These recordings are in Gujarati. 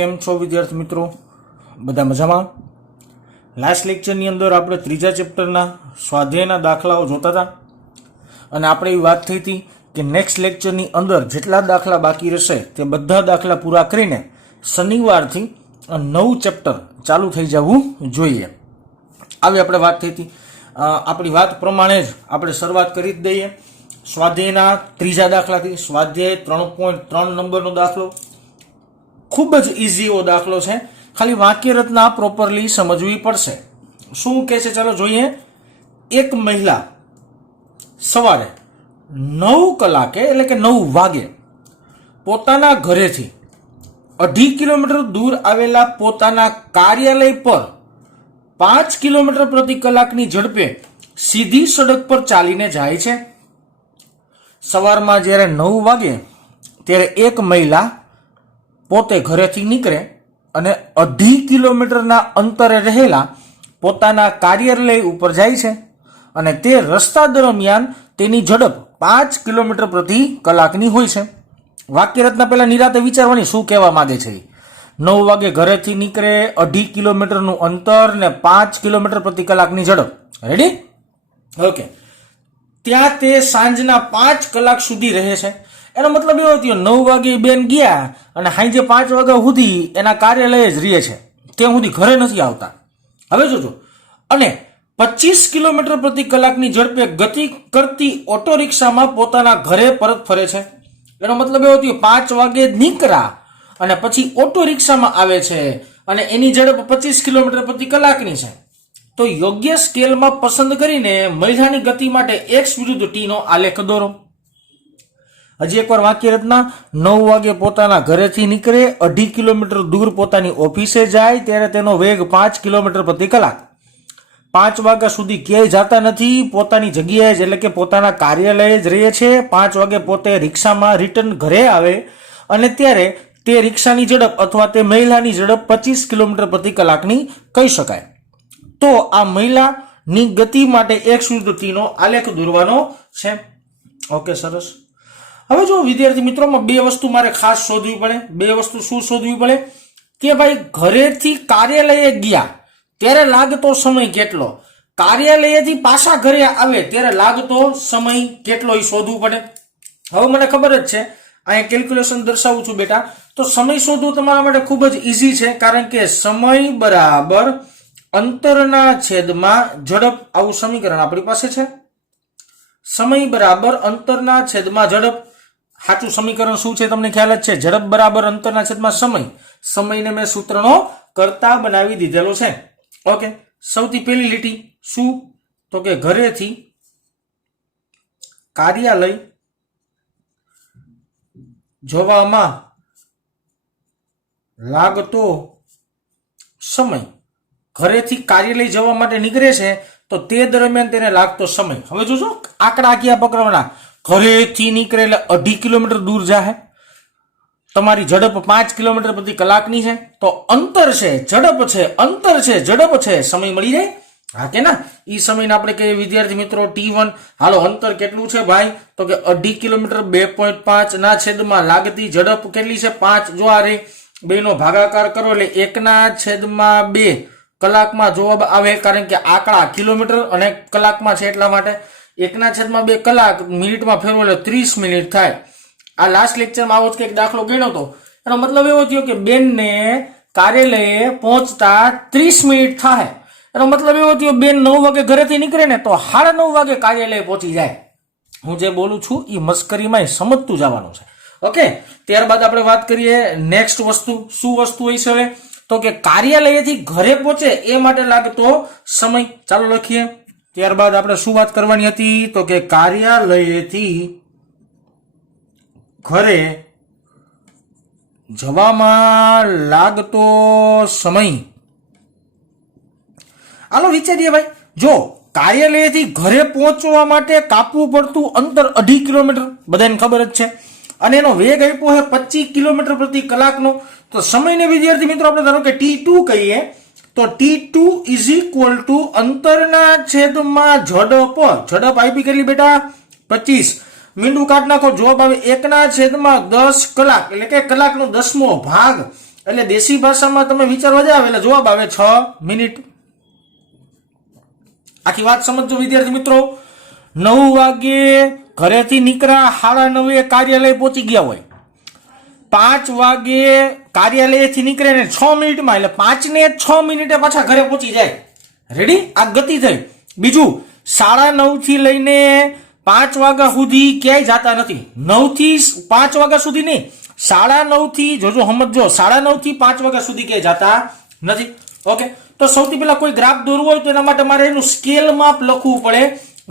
કેમ છો વિદ્યાર્થી મિત્રો? બધા મજામાં? લાસ્ટ લેક્ચરની અંદર આપણે ત્રીજા ચેપ્ટરના સ્વાધ્યાયના દાખલાઓ જોતા હતા અને આપણે એવી વાત થઈ હતી કે નેક્સ્ટ લેક્ચરની અંદર જેટલા દાખલા બાકી રહેશે તે બધા દાખલા પૂરા કરીને શનિવારથી નવું ચેપ્ટર ચાલુ થઈ જવું જોઈએ. આવી આપણે વાત થઈ હતી. આપણી વાત પ્રમાણે જ આપણે શરૂઆત કરી જ દઈએ. સ્વાધ્યાયના ત્રીજા દાખલાથી સ્વાધ્યાય 3.3 નંબરનો દાખલો ખૂબ જ ઇઝી એવો દાખલો છે. ખાલી વાક્ય રચના પ્રોપરલી સમજવી પડશે. શું કહે છે ચાલો જોઈએ. એક મહિલા સવારે 9 કલાકે એટલે કે 9 વાગે પોતાના ઘરેથી 2.5 કિલોમીટર દૂર આવેલા પોતાના કાર્યાલય પર 5 કિલોમીટર પ્રતિ કલાકની ઝડપે સીધી સડક પર ચાલીને જાય છે. સવારમાં જ્યારે 9 વાગે ત્યારે એક મહિલા પોતે ઘરેથી નીકળે અને 2.5 કિલોમીટરના અંતરે રહેલા પોતાના કાર્યાલય ઉપર જાય છે અને તે રસ્તા દરમિયાન તેની ઝડપ 5 કિલોમીટર પ્રતિ કલાકની હોય છે. વાક્ય રચના પહેલા નિરાતે વિચારવાની શું કહેવા માંગે છે. 9 વાગે ઘરેથી નીકળે, 2.5 કિલોમીટરનું અંતર ને 5 કિલોમીટર પ્રતિ કલાકની ઝડપ. રેડી? ઓકે. ત્યાં તે સાંજના 5 કલાક સુધી રહે છે. એનો મતલબ એવો થયો 9 વાગે બેન ગયા અને સાંજે 5 વાગ્યા સુધી એના કાર્યાલય જ રહે છે, ત્યાં સુધી ઘરે નથી આવતા. હવે જોજો, અને 25 કિલોમીટર પ્રતિ કલાકની ઝડપે ગતિ કરતી ઓટો રિક્ષામાં પોતાના ઘરે પરત ફરે છે. એનો મતલબ એવો થયો 5 વાગે નીકળ્યા અને પછી ઓટો રિક્ષામાં આવે છે અને એની ઝડપ 25 કિલોમીટર પ્રતિ કલાકની છે. તો યોગ્ય સ્કેલમાં પસંદ કરીને મહિલાની ગતિ માટે x વિરુદ્ધ t નો આલેખ દોરો. હજી એકવાર વાક્ય રચના. 9 વાગે પોતાના ઘરેથી નીકળે, 2.5 કિલોમીટર દૂર પોતાની ઓફિસે જાય ત્યારે તેનો વેગ 5 કિલોમીટર પ્રતિ કલાક. 5 વાગ્યા સુધી ક્યાંય જતા નથી, પોતાની જગ્યાએ જ એટલે કે પોતાના કાર્યાલય જ રહે છે. 5 વાગે પોતે રિક્ષામાં રિટર્ન ઘરે આવે અને ત્યારે તે રિક્ષાની ઝડપ અથવા તે મહિલાની ઝડપ 25 કિલોમીટર પ્રતિ કલાકની કહી શકાય. તો આ મહિલાની ગતિ માટે x વિરુદ્ધ t નો આલેખ દોરવાનો છે. ઓકે, સરસ. હવે જો વિદ્યાર્થી મિત્રોમાં બે વસ્તુ મારે ખાસ શોધવી પડે. બે વસ્તુ શું શોધવી પડે કે ભાઈ ઘરેથી કાર્યાલયે ગયા ત્યારે લાગતો સમય કેટલો, કાર્યાલયથી પાછા ઘરે આવે ત્યારે લાગતો સમય કેટલો એ શોધવું પડે. હવે મને ખબર જ છે, અહીંયા કેલ્ક્યુલેશન દર્શાવું છું બેટા. તો સમય શોધવું તમારા માટે ખૂબ જ ઇઝી છે, કારણ કે સમય બરાબર અંતરના છેદમાં ઝડપ, આવું સમીકરણ આપણી પાસે છે. સમય બરાબર અંતરના છેદમાં ઝડપ. સાચું સમીકરણ શું છે તમને ખ્યાલ જ છે. ઝડપ બરાબર અંતરના છેદમાં સમય. સમયને મેં સૂત્રનો કરતા બનાવી દીધેલો છે. ઓકે, સૌથી પહેલી લીટી શું? તો કે ઘરેથી કાર્યાલય જવામાં લાગતો સમય. ઘરેથી કાર્યાલય જવા માટે નીકળે છે તો તે દરમિયાન તેને લાગતો સમય. હવે જોજો આંકડા ક્યાં પકડવાના. ઘરેથી નીકળે એટલે 2.5 કિલોમીટર દૂર જાય, તમારી ઝડપ 5 કિલોમીટર પ્રતિ કલાકની છે, તો અંતર છે, ઝડપ છે, અંતર છે, ઝડપ છે, સમય મળી જાય. હા કે ના? એ સમયને આપણે કહીએ વિદ્યાર્થી મિત્રો t1. હાલો, અંતર કેટલું છે ભાઈ? તો કે 2.5 કિલોમીટર 2.5 ના છેદમાં લાગતી ઝડપ કેટલી છે? 5. જો આ રે 2 નો ભાગાકાર કરો એટલે 1/2 કલાકમાં જવાબ આવે, કારણ કે આંકડા કિલોમીટર અને કલાકમાં છે એટલા માટે. 1/2 કલાક મિનિટમાં ફેરવો એટલે 30 મિનિટ થાય. આ લાસ્ટ લેક્ચરમાં આવો જ કંઈક દાખલો ગણ્યો હતો. એનો મતલબ એવો થયો કે બેનને કાર્યાલયે પહોંચતા 30 મિનિટ થાય. એનો મતલબ એવો થયો બેન 9 વાગે ઘરેથી નીકળે ને તો 9:30 વાગે કાર્યાલય પહોંચી જાય. હું જે બોલું છું એ મસ્કરીમાં સમજતું જવાનું છે. ઓકે, ત્યારબાદ આપણે વાત કરીએ નેક્સ્ટ વસ્તુ. શું વસ્તુ હોય છે હવે? તો કે કાર્યાલયથી ઘરે પહોંચે એ માટે લાગતો સમય. ચાલો લખીએ. ત્યારબાદ આપણે શું વાત કરવાની હતી? તો કે કાર્યાલયથી ઘરે જવામાં લાગતો સમય. હાલો વિચારીએ ભાઈ. જો કાર્યાલયથી ઘરે પહોંચવા માટે કાપવું પડતું અંતર 2.5 કિલોમીટર, બધાને ખબર જ છે, અને એનો વેગ આપ્યો છે 25 કિલોમીટર પ્રતિ કલાકનો. તો સમયને વિદ્યાર્થી મિત્રો આપણે ધારો કે t2 કહીએ તો t2 ઇઝ ઇક્વલ ટુ અંતરના છેદમાં ઝડપ. ઝડપ આપી કેટલી બેટા? 25. મીંડું કાઢ નાખો, જવાબ આવે 1/10 કલાક, એટલે કે કલાકનો 10મો ભાગ. એટલે દેશી ભાષામાં તમે વિચારવા જાવ એટલે જવાબ આવે 6 મિનિટ. આખી વાત સમજો વિદ્યાર્થી મિત્રો. 9 વાગે ઘરેથી નીકળ્યા, 9:30 કાર્યાલય પહોંચી ગયા હોય. 5 વાગે કાર્યાલયથી નીકળે ને 6 મિનિટમાં, એટલે 5 ને 6 મિનિટે પાછા ઘરે પહોંચી જાય. રેડી? આ ગતિ થઈ. બીજું 9:30 થી લઈને 5 વાગ્યા સુધી ક્યાંય જતા નથી. 9 થી 5 વાગ્યા સુધી નહીં, 9:30 થી જોજો સમજો, 9:30 થી 5 વાગ્યા સુધી ક્યાંય જતા નથી. ઓકે, તો સૌથી પહેલા કોઈ ગ્રાફ દોરવો હોય તો એના માટે મારે એનું સ્કેલ માપ લખવું પડે.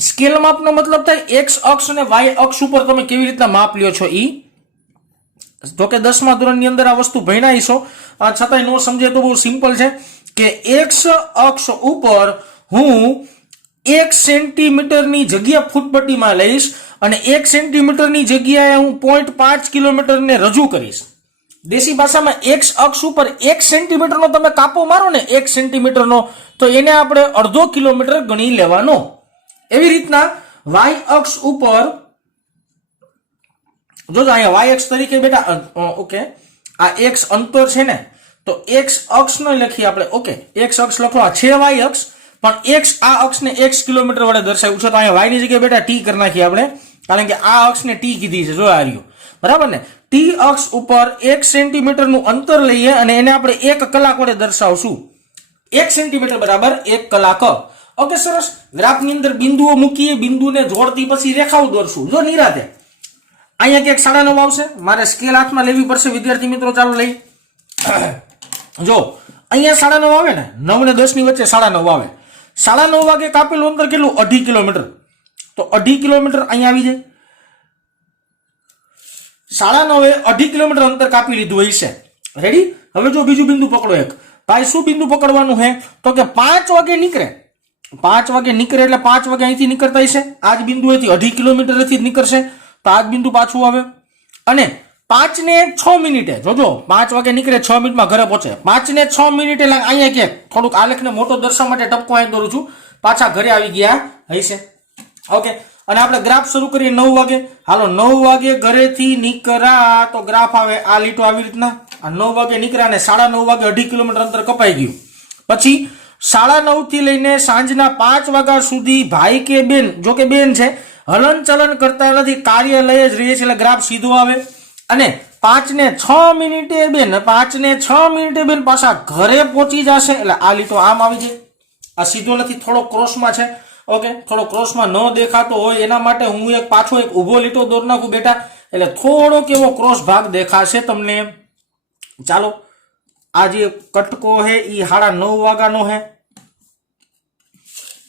સ્કેલ માપનો મતલબ થાય એક્સ અક્ષ અને વાય અક્ષ ઉપર તમે કેવી રીતના માપ લ્યો છો ઈ. તો કે 10મા ધોરણની અંદર આ વસ્તુ ભણ્યા છો, છતાંય નો સમજે તો બહુ સિમ્પલ છે કે એક્સ અક્ષ ઉપર હું 1 સેન્ટીમીટરની જગ્યા ફૂટપટ્ટીમાં લઈશ અને 1 સેન્ટીમીટરની જગ્યાએ હું 0.5 કિલોમીટરને રજૂ કરીશ. દેશી ભાષામાં એક્સ અક્ષ ઉપર 1 સેન્ટીમીટરનો તમે કાપો મારો ને 1 સેન્ટીમીટરનો, તો એને આપણે અડધો કિલોમીટર ગણી લેવાનો. એવી રીતના વાય અક્ષ ઉપર જોજો, અહીંયા વાય અક્ષ તરીકે બેટા ઓકે આ એક્સ અંતર છે ને, તો એક્સ અક્ષ ન લખીએ આપણે. ઓકે, એક્સ અક્ષ લખો, આ છે વાય અક્ષ, પણ એક્સ આ અક્ષને x કિલોમીટર વડે દર્શાવ્યું છે, તો અહીંયા y ની જગ્યાએ બેટા t કરી નાખીએ આપણે, કારણ કે આ અક્ષને t કીધી છે. જો આ રહ્યું, બરાબર ને. t અક્ષ ઉપર 1 સેન્ટીમીટરનું અંતર લઈએ અને એને આપણે 1 કલાક વડે દર્શાવશું. 1 સેન્ટીમીટર બરાબર 1 કલાક. ઓકે, સરસ. ગ્રાફની અંદર બિંદુઓ મૂકીએ, બિંદુને જોડતી પછી રેખાઓ દોરશું. જો નિરાતે અહીંયા ક્યાંક 9:30 આવશે, મારે સ્કેલ હાથમાં લેવી પડશે વિદ્યાર્થી મિત્રો. ચાલો લઈ, જો અહીંયા 9:30 આવે ને, 9 ને 10 ની વચ્ચે 9:30 આવે. 9:30 વાગે કાપેલું અંતર કેટલું? 2.5 કિલોમીટર. તો 2.5 કિલોમીટર અહીંયા આવી જાય. 9:30 2.5 કિલોમીટર અંતર કાપી લીધું હોય છે. રેડી? હવે જો બીજું બિંદુ પકડો એક. ભાઈ શું બિંદુ પકડવાનું છે? તો કે 5 વાગે નીકળે. 5 વાગે નીકળે એટલે 5 વાગે અહીંથી નીકળતા હશે. આ જ બિંદુ અહીંથી 2.5 કિલોમીટરથી જ નીકળશે, તો આ જ બિંદુ પાછું આવે. અને 5 ને 6 મિનિટે જોજો, 5 વાગે નીકળે 6 મિનિટમાં ઘરે પહોંચે. 5 ને 6 મિનિટે અહીંયા ક્યાંક થોડુંક આલેખને મોટો દર્શાવવા માટે ટપકો અહીં દોરું છું, પાછા ઘરે આવી ગયા હશે. ઓકે, અને આપણે ગ્રાફ શરૂ કરીએ 9 વાગે. હાલો, 9 વાગે ઘરેથી નીકળ્યા તો ગ્રાફ આવે આ લીટો આવી રીતના. આ 9 વાગે નીકળ્યા ને 9:30 વાગે 2.5 કિલોમીટર અંતર કપાઈ ગયું. પછી 9:30 થી લઈને સાંજના 5 વાગ્યા સુધી ભાઈ કે બેન, જો કે બેન છે, હલન ચલન કરતા નથી, કાર્યાલય જ રહે છે, એટલે ગ્રાફ સીધો આવે. અને 5 ને 6 મિનિટે બેન, 5 ને 6 મિનિટે બેન પાછા ઘરે પહોંચી જશે, એટલે આ લીટો આમ આવી જાય. આ સીધો નથી, થોડો ક્રોસમાં છે. ઓકે, થોડો ક્રોસમાં ન દેખાતો હોય એના માટે હું પાછો એક ઊભો લીટો દોર નાખું બેટા, એટલે થોડોક એવો ક્રોસ ભાગ દેખાશે તમને. ચાલો, આ જે કટકો હે એ 9:30 વાગ્યાનો હે,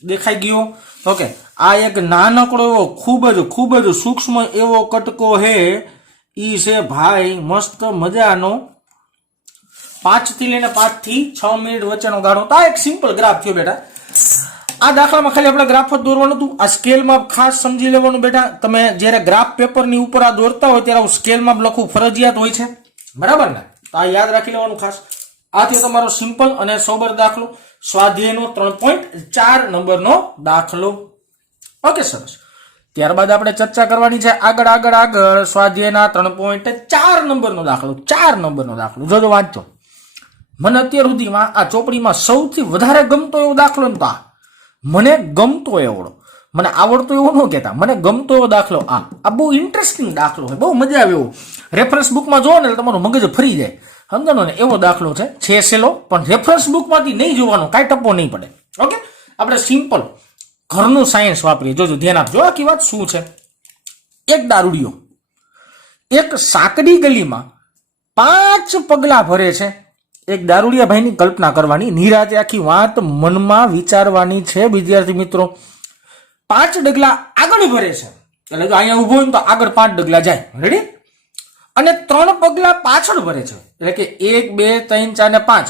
દેખાઈ ગયો. ઓકે, આ એક નાનકડો એવો ખૂબ જ સૂક્ષ્મ એવો કટકો હે, ઈ છે ભાઈ મસ્ત મજાનો 5 થી લઈને 5 થી 6 મિનિટ વચ્ચેનો ગાળો. તો આ એક સિમ્પલ ગ્રાફ થયો બેટા. આ દાખલામાં ખાલી આપણે ગ્રાફ જ દોરવાનું હતું. આ સ્કેલ માપ ખાસ સમજી લેવાનું બેટા. તમે જ્યારે ગ્રાફ પેપરની ઉપર આ દોરતા હોય ત્યારે સ્કેલ માપ લખવું ફરજિયાત હોય છે, બરાબર ને? તો આ યાદ રાખી લેવાનું ખાસ. આ થયો તમારો સિમ્પલ અને સોબર દાખલો, સ્વાધ્યાયનો 3.4 નંબરનો દાખલો. ઓકે, સરસ. ત્યારબાદ આપણે ચર્ચા કરવાની છે આગળ સ્વાધ્યાયના 3.4 નંબરનો દાખલો. 4 નંબરનો દાખલો જોજો, વાંચો. મને અત્યાર સુધીમાં આ ચોપડીમાં સૌથી વધારે ગમતો એવો દાખલો ને, તો મને ગમતો એવડો, મને આવડતો એવો ન કહેતા, મને ગમતો એવો દાખલો આ બહુ ઇન્ટરેસ્ટિંગ દાખલો છે, બહુ મજા આવે એવો. રેફરન્સ બુકમાં જોવો ને તમારું મગજ ફરી જાય, સમજો ને એવો દાખલો છે સેલો, પણ રેફરન્સ બુકમાંથી નહીં જોવાનો, કાંઈ ટપ્પો નહીં પડે. ઓકે, આપણે સિમ્પલ ઘરનું સાયન્સ વાપરીએ. જોજો, ધ્યાન આપજો. આખી વાત શું છે? એક દારૂડિયો એક સાંકડી ગલીમાં 5 પગલા ભરે છે. એક દારૂડિયા ભાઈની કલ્પના કરવાની, નિરાતે આખી વાત મનમાં વિચારવાની છે વિદ્યાર્થી મિત્રો. 5 ડગલા આગળ ભરે છે, એટલે જો અહીંયા ઉભો હોય તો આગળ 5 ડગલા જાય. રેડી? અને 3 પગલા પાછળ ભરે છે, એટલે કે 1 2 3 4 ને 5,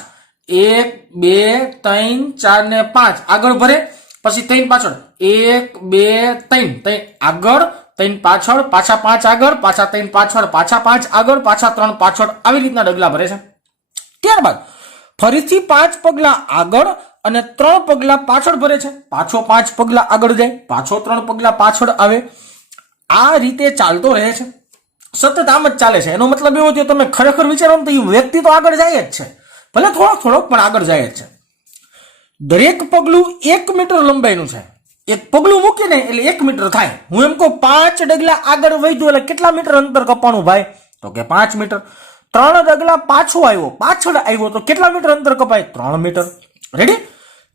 1 2 3 4 ને 5 આગળ ભરે, પછી 3 પાછળ, 1 2 3 આગળ, 3 પાછળ, પાછા 5 આગળ, પાછા 3 પાછળ, પાછા 5 આગળ, પાછા 3 પાછળ, આવી રીતના ડગલા ભરે છે. ત્યારબાદ ફરીથી 5 પગલા આગળ અને 3 પગલા પાછળ ભરે છે, પાછો 5 પગલા આગળ જાય, પાછો 3 પગલા પાછળ આવે. આ રીતે ચાલતો રહે છે. સતત આમ જ ચાલે છે. એનો મતલબ એવો થયો તમે ખરેખર વિચારો ને તો એ વ્યક્તિ તો આગળ જાય જ છે, ભલે થોડોક પણ આગળ જાય જ છે. દરેક પગલું 1 મીટર લંબાઈનું છે. એક પગલું મૂકીને એટલે 1 મીટર થાય. હું એમ કહું 5 ડગલા આગળ વધ્યું એટલે કેટલા મીટર અંતર કપાણું ભાઈ? તો કે 5 મીટર. 3 ડગલા પાછળ આવ્યો તો કેટલા મીટર અંતર કપાય? 3 મીટર. રેડી?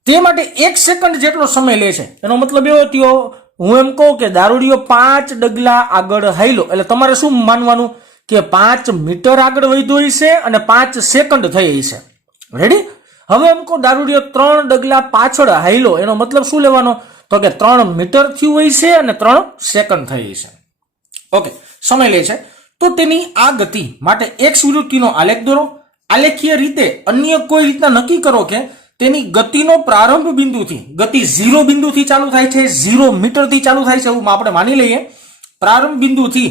તે માટે 1 સેકન્ડ જેટલો સમય લે છે. એનો મતલબ એવો થયો, હું એમ કહું કે દારૂડિયો 5 ડગલા આગળ હાલ્યો એટલે તમારે શું માનવાનું કે 5 મીટર આગળ વધ્યો હશે અને 5 સેકન્ડ થઈ હશે. રેડી? હવે એમ કહું દારૂડિયો 3 ડગલા પાછળ હાલ્યો, એનો મતલબ શું લેવાનો? તો કે 3 મીટર થયું હશે અને 3 સેકન્ડ થઈ હશે. ઓકે, સમય લે છે. તો તેની આ ગતિ માટે x વિરુદ્ધનો આલેખ દોરો. આલેખીય રીતે અન્ય કોઈ રીતના નક્કી કરો કે તેની ગતિનો પ્રારંભ બિંદુથી, ગતિ 0 બિંદુથી ચાલુ થાય છે, 0 મીટરથી ચાલુ થાય છે એવું આપણે માની લઈએ. પ્રારંભ બિંદુથી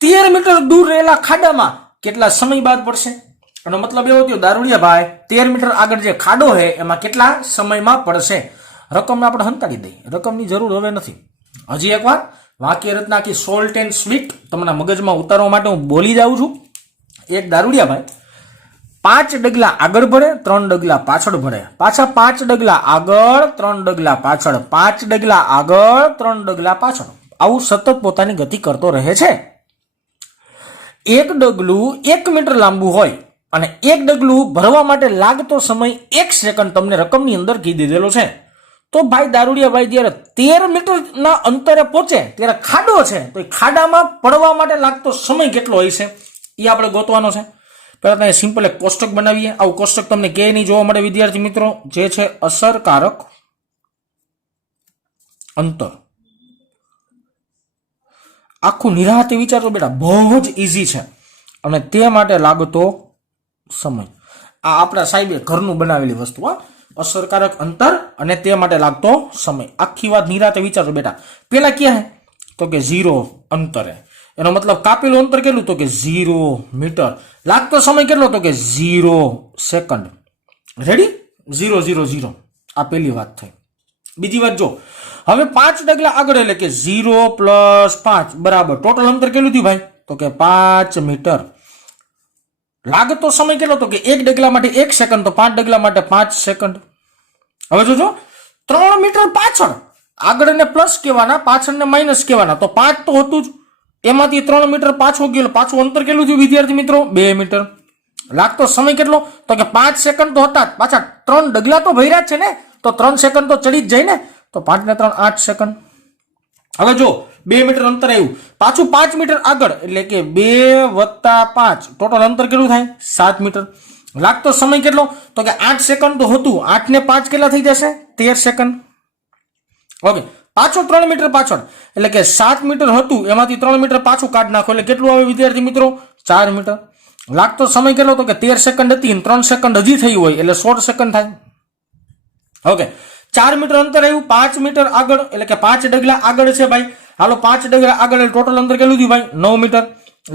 13 મીટર દૂર રહેલા ખાડામાં કેટલા સમય બાદ પડશે? એનો મતલબ એવો થયો દારૂડિયા ભાઈ 13 મીટર આગળ જે ખાડો છે એમાં કેટલા સમયમાં પડશે? રકમ આપણે હંતાડી દઈએ, રકમની જરૂર હવે નથી. હજી એકવાર વાક્ય રચના આખી સોલ્ટ એન્ડ સ્વીટ તમારા મગજમાં ઉતારવા માટે હું બોલી જાઉં છું. એક દારૂડિયા ભાઈ 5 ડગલા આગળ ભરે, 3 ડગલા પાછળ ભરે, પાછા 5 ડગલા આગળ, 3 ડગલા પાછળ, 5 ડગલા આગળ, 3 ડગલા પાછળ, આવું સતત પોતાની ગતિ કરતો રહે છે. એક ડગલું 1 મીટર લાંબુ હોય અને એક ડગલું ભરવા માટે લાગતો સમય 1 સેકન્ડ તમને રકમની અંદર કહી દીધેલો છે. તો ભાઈ દારૂડિયા ભાઈ જ્યારે 13 મીટરના અંતરે પહોંચે ત્યારે ખાડો છે, તો એ ખાડામાં પડવા માટે લાગતો સમય કેટલો હોય છે એ આપણે ગોતવાનો છે. પહેલા તમે સિમ્પલ એક કોષ્ટક બનાવીએ. આવું કોષ્ટક તમને ક્યાંય નહીં જોવા મળે વિદ્યાર્થી મિત્રો, જે છે અસરકારક અંતર. આખું નિરાંતે વિચારજો બેટા, બહુ જ ઈઝી છે. અને તે માટે લાગતો સમય, આ આપણા સાહેબે ઘરનું બનાવેલી વસ્તુ. અસરકારક અંતર અને તે માટે લાગતો સમય, આખી વાત નિરાંતે વિચારજો બેટા. પેલા ક્યાં હે? તો કે 0 અંતરે. એનો મતલબ કાપેલું અંતર કેટલું? તો કે 0 મીટર. લાગતો સમય કેટલો? તો કે 0 સેકન્ડ. રેડી? 0 0 0. આ પહેલી વાત થઈ. બીજી વાત જો, હવે 5 ડગલા આગળ એટલે કે 0 + 5 બરાબર ટોટલ અંતર કેટલું થયું ભાઈ? તો કે 5 મીટર. લાગતો સમય કેટલો? તો કે 1 ડગલા માટે 1 સેકન્ડ, તો 5 ડગલા માટે 5 સેકન્ડ. હવે જોજો 3 મીટર પાછળ, આગળ ને પ્લસ કહેવાના, પાછળ ને માઇનસ કહેવાના, તો 5 તો હતું જ, એમાંથી 3 મીટર પાછો ગયો, પાછું અંતર કેટલું થયું વિદ્યાર્થી મિત્રો? 2 મીટર. લાગતો સમય કેટલો? તો કે 5 સેકન્ડ તો હતા જ, પાછા 3 ડગલા તો ભર્યા જ છે ને, તો 3 સેકન્ડ તો ચડી જ જાય ને, તો 5 ને 3 8 સેકન્ડ. હવે જો 2 મીટર અંતર આવ્યું, પાછું 5 મીટર આગળ એટલે કે 2 + 5 ટોટલ અંતર કેટલું થાય? 7 મીટર. લાગતો સમય કેટલો? તો કે 8 સેકન્ડ તો હતું, 8 ને 5 કેટલા થઈ જશે? 13 સેકન્ડ. ઓકે, પાછો 3 મીટર પાછળ એટલે કે 7 મીટર હતું, એમાંથી 3 મીટર પાછું કાઢ નાખો એટલે કેટલું આવે વિદ્યાર્થી મિત્રો? 4 મીટર. લાગતો સમય કેટલો? તો કે 13 સેકન્ડ હતી અને 3 સેકન્ડ હજી થઈ હોય એટલે 16 સેકન્ડ થાય. ઓકે, 4 મીટર અંતર આવ્યું, 5 મીટર આગળ એટલે કે 5 ડગલા આગળ છે ભાઈ. હાલો 5 ડગલા આગળ એટલે ટોટલ અંતર કેટલું થયું ભાઈ? 9 મીટર.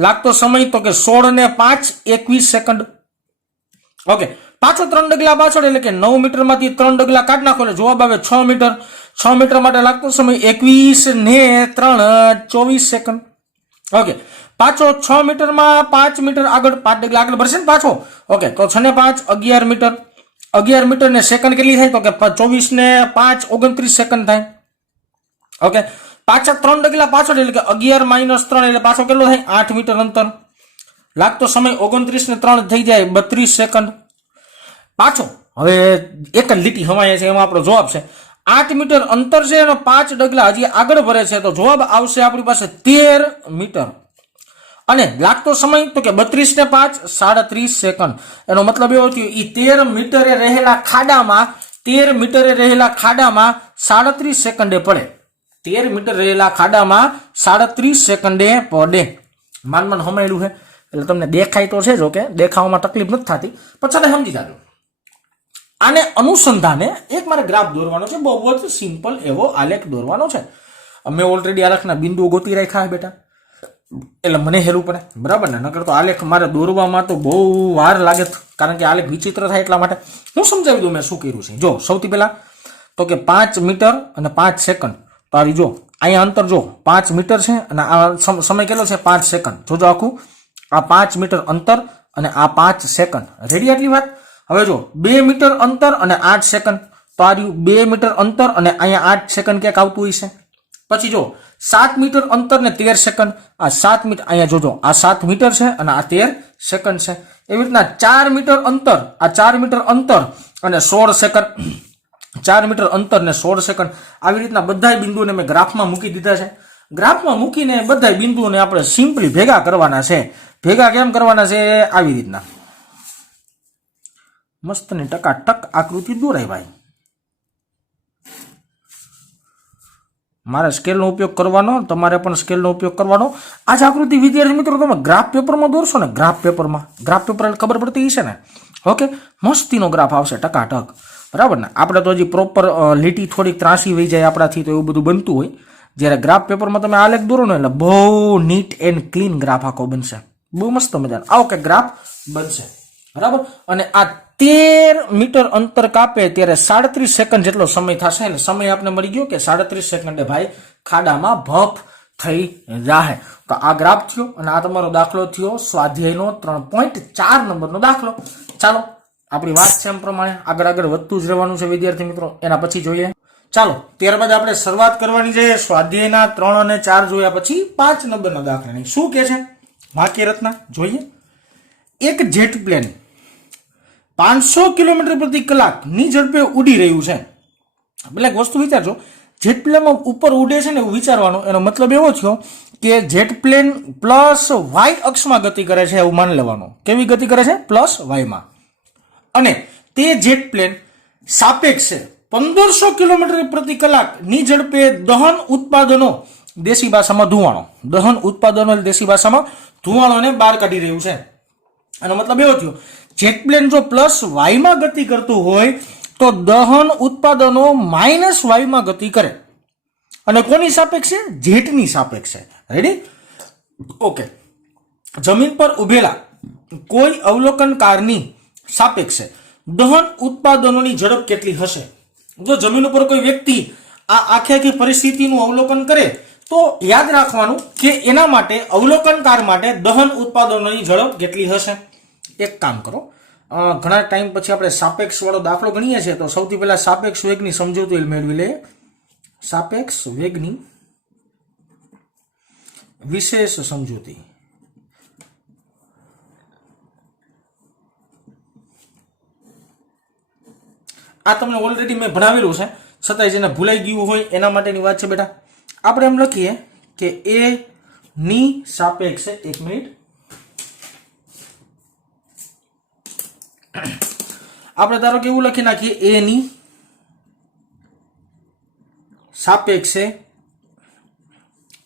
લાગતો સમય તો કે 16 ને 5 21 સેકન્ડ. ઓકે, પાછો 3 ડગલા પાછળ એટલે કે 9 મીટર માંથી 3 ડગલા કાઢ નાખો એટલે જવાબ આવે 6 મીટર. 6 મીટર માટે લાગતો સમય 21 ને 3 24 સેકન્ડ. ઓકે, પાછો 6 મીટરમાં 5 મીટર આગળ, 5 ડગલા આગળ ભરશે ને પાછો. ઓકે, તો 6 ને 5 11 મીટર. 11 મીટર ને સેકન્ડ કેટલી થાય? તો કે 24 ને 5 29 સેકન્ડ થાય. ઓકે, પાછા 3 ડગલા પાછળ એટલે કે 11 - 3 એટલે પાછો કેટલો થાય? 8 મીટર અંતર. લાગતો સમય 29 ને 3 થઈ જાય 32 સેકન્ડ. પાછો હવે એક જ લીટી હમાય છે, એમાં આપણો જવાબ છે 8 મીટર અંતર છે અને 5 ડગલા હજી આગળ ભરે છે, તો જવાબ આવશે આપણી પાસે 13 મીટર. અને લાગતો સમય તો કે 32 ને 5 37 સેકન્ડ. એનો મતલબ એવો થયો એ 13 મીટરે રહેલા ખાડામાં 37 સેકન્ડે પડે. 13 મીટર રહેલા ખાડામાં 37 સેકન્ડે પડે. માન હમાયેલું છે એટલે તમને દેખાય તો છે, જો કે દેખાવામાં તકલીફ નથી થતી, પણ છતાં સમજી જાજો. આને અનુસંધાને એક મારે ગ્રાફ દોરવાનો છે, બહુ જ સિમ્પલ એવો આલેખ દોરવાનો છે. અમે ઓલરેડી આલેખના બિંદુઓ ગોતી રાખ્યા બેટા, એટલે મને હેલું પડે, બરાબર ને? નકર તો આલેખ મારે દોરવામાં તો બહુ વાર લાગે, કારણ કે આલેખ વિચિત્ર થાય એટલા માટે હું સમજાવી દઉં મેં શું કર્યું છે. જો સૌથી પહેલા તો કે 5 મીટર અને 5 સેકન્ડ, તો તો આવી જો અહીંયા અંતર જો 5 મીટર છે અને આ સમય કેટલો છે 5 સેકન્ડ. જોજો આખું આ 5 મીટર અંતર અને આ 5 સેકન્ડ. રેડી આટલી વાત. હવે જો 2 મીટર અંતર અને 8 સેકન્ડ. તો આ રહ્યું 2 મીટર અંતર અને અહીંયા 8 સેકન્ડ ક્યાંક આવતું હોય છે. પછી જો 7 મીટર અંતર ને 13 સેકન્ડ. આ 7 મીટર અહીંયા જોજો આ 7 મીટર છે અને આ 13 સેકન્ડ છે. એવી રીતના 4 મીટર અંતર આ 4 મીટર અંતર અને 16 સેકન્ડ. 4 મીટર અંતર ને 16 સેકન્ડ. આવી રીતના બધા બિંદુઓને મેં ગ્રાફમાં મૂકી દીધા છે. ગ્રાફમાં મૂકીને બધા બિંદુઓને આપણે સિમ્પલી ભેગા કરવાના છે. ભેગા કેમ કરવાના છે? આવી રીતના મસ્ત ને ટકાટક આકૃતિ દોરાય ભાઈ. મારે સ્કેલનો ઉપયોગ કરવાનો, તમારે પણ સ્કેલનો ઉપયોગ કરવાનો. આ જ આકૃતિ વિદ્યાર્થી મિત્રો તમે ગ્રાફ પેપરમાં દોરશો ને, ગ્રાફ પેપર એટલે ખબર પડતી હશે ને. ઓકે, મસ્તીનો ગ્રાફ આવશે ટકાટક. બરાબર ને. આપણે તો હજી પ્રોપર લીટી થોડીક ત્રાસી વહી જાય આપણાથી, તો એવું બધું બનતું હોય. જ્યારે ગ્રાફ પેપરમાં તમે આલેખ દોરો ને એટલે બહુ નીટ એન્ડ ક્લીન ગ્રાફ આખો બનશે. બહુ મસ્ત મજાનો આવો કે ગ્રાફ બનશે. બરાબર. અને આ 13 મીટર અંતર કાપે ત્યારે 37 સેકન્ડ જેટલો સમય થશે. એટલે સમય આપણે મળી ગયો કે 37 સેકન્ડે ભાઈ ખાડામાં ભફ થઈ જાય. તો આ ગ્રાફ થયો અને આ તમારો દાખલો થયો સ્વાધ્યાયનો 3.4 નંબરનો દાખલો. ચાલો આપણી વાત છે એમ પ્રમાણે આગળ વધતું જ રહેવાનું છે વિદ્યાર્થી મિત્રો. એના પછી જોઈએ. ચાલો ત્યારબાદ આપણે શરૂઆત કરવાની છે સ્વાધ્યાયના 3 અને 4 જોયા પછી 5 નંબરના દાખલાની. શું કે છે વાક્ય રચના જોઈએ. એક જેટ પ્લેન 500 કિલોમીટર પ્રતિ કલાકની ઝડપે ઉડી રહ્યું છે. એટલે એક વસ્તુ વિચારજો, જેટ પ્લેનમાં ઉપર ઉડે છે ને એવું વિચારવાનું. એનો મતલબ એવો થયો કે જેટ પ્લેન પ્લસ વાય અક્ષમાં ગતિ કરે છે એવું માની લેવાનું. કેવી ગતિ કરે છે? પ્લસ વાયમાં. અને તે જેટ પ્લેન સાપેક્ષ છે 1500 કિલોમીટર પ્રતિ કલાકની ઝડપે દહન ઉત્પાદનો દેશી ભાષામાં ધુવાણો, દહન ઉત્પાદનો દેશી ભાષામાં ધુવાણોને બહાર કાઢી રહ્યું છે. આનો મતલબ એવો થયો જેટ પ્લેન જો પ્લસ વાયમાં ગતિ કરતું હોય તો દહન ઉત્પાદનો માઇનસ વાયમાં ગતિ કરે. અને કોની સાપેક્ષે? જેટની સાપેક્ષે. રેડી? ઓકે. જમીન પર ઉભેલા કોઈ અવલોકનકારની સાપેક્ષે દહન ઉત્પાદનોની ઝડપ કેટલી હશે? જો જમીન ઉપર કોઈ વ્યક્તિ આ આખી પરિસ્થિતિનું અવલોકન કરે તો યાદ રાખવાનું કે એના માટે અવલોકનકાર માટે દહન ઉત્પાદનોની ઝડપ કેટલી હશે. એક કામ કરો, ઘણા ટાઈમ પછી આપણે સાપેક્ષ વાળો દાખલો ગણીએ છીએ તો સૌથી પહેલા સાપેક્ષ વેગની સમજૂતી મેળવી લઈએ. સાપેક્ષ વેગની વિશેષ સમજૂતી. આ તમને ઓલરેડી મેં ભણાવેલું છે, છતાંય જેને ભૂલાઈ ગયું હોય એના માટેની વાત છે બેટા. આપણે એમ લખીએ કે એ ની સાપેક્ષે, એક મિનિટ, આપણે ધારો કે એવું લખી નાખીએ એ ની સાપેક્ષે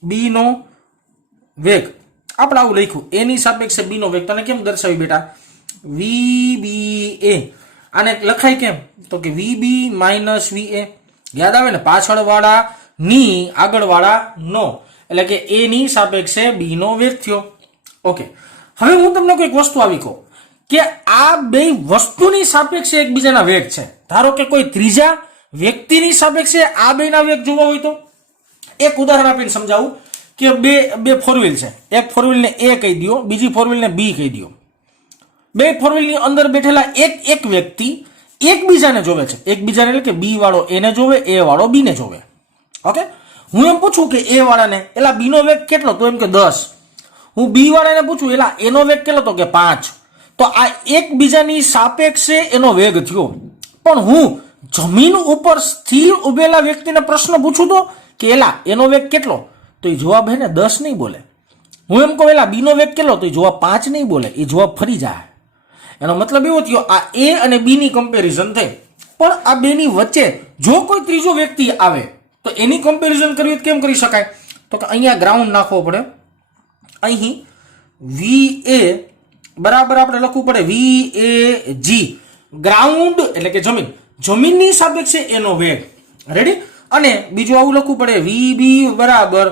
બી નો વેગ. આપણે આવું લખ્યું એ ની સાપેક્ષે બી નો વેગ. તને કેમ દર્શાવ્યું બેટા? વી બી એ. આને લખાય કેમ? તો કે વી બી માઇનસ વી એ. યાદ આવે ને, પાછળ વાળા ની આગળ વાળા નો, એટલે કે એ ની સાપેક્ષે બી નો વેગ થયો. ઓકે, હવે હું તમને કોઈક વસ્તુ આવી કહું કે આ બે વસ્તુની સાપેક્ષે એકબીજાના વેગ છે. ધારો કે કોઈ ત્રીજા વ્યક્તિની સાપેક્ષે આ બેના વેગ જોવા હોય તો એક ઉદાહરણ આપીને સમજાવું કે બે ફોર વ્હીલ છે. એક ફોર વ્હીલ ને એ કહી દો, બીજી ફોર વ્હીલ ને બી કહી દો. બે ફોર વ્હીલ ની અંદર બેઠેલા એક વ્યક્તિ એકબીજાને જોવે છે. એકબીજાને એટલે કે બી વાળો એને જોવે, એ વાળો બી ને જોવે. ઓકે, હું એમ પૂછું કે એ વાળાને એલા બી નો વેગ કેટલો? તો એમ કે 10. હું બી વાળાને પૂછું એલા એનો વેગ કેટલો? તો કે 5. તો આ એકબીજાની સાપેક્ષે એનો વેગ થયો. પણ હું જમીન ઉપર સ્થિર ઉભેલા વ્યક્તિને પ્રશ્ન પૂછું તો કે એલા એનો વેગ કેટલો? તો એ જવાબ હે ને 10 નહીં બોલે. હું એમ કહું એલા બી નો વેગ કેટલો? તો એ જવાબ 5 નહીં બોલે. એ જવાબ ફરી જાય. એનો મતલબ એવો થયો આ એ અને બી ની કમ્પેરિઝન થઈ. પણ આ બેની વચ્ચે જો કોઈ ત્રીજો વ્યક્તિ આવે તો એની કમ્પેરિઝન કરવી કેમ કરી શકાય? તો કે અહીંયા ગ્રાઉન્ડ નાખવો પડે. અહીં વી એ બરાબર આપણે લખવું પડે વી એ જી. ગ્રાઉન્ડ એટલે કે જમીન, જમીનની સાપેક્ષે એનો વેગ. રેડી? અને બીજું આવું લખવું પડે વી બી બરાબર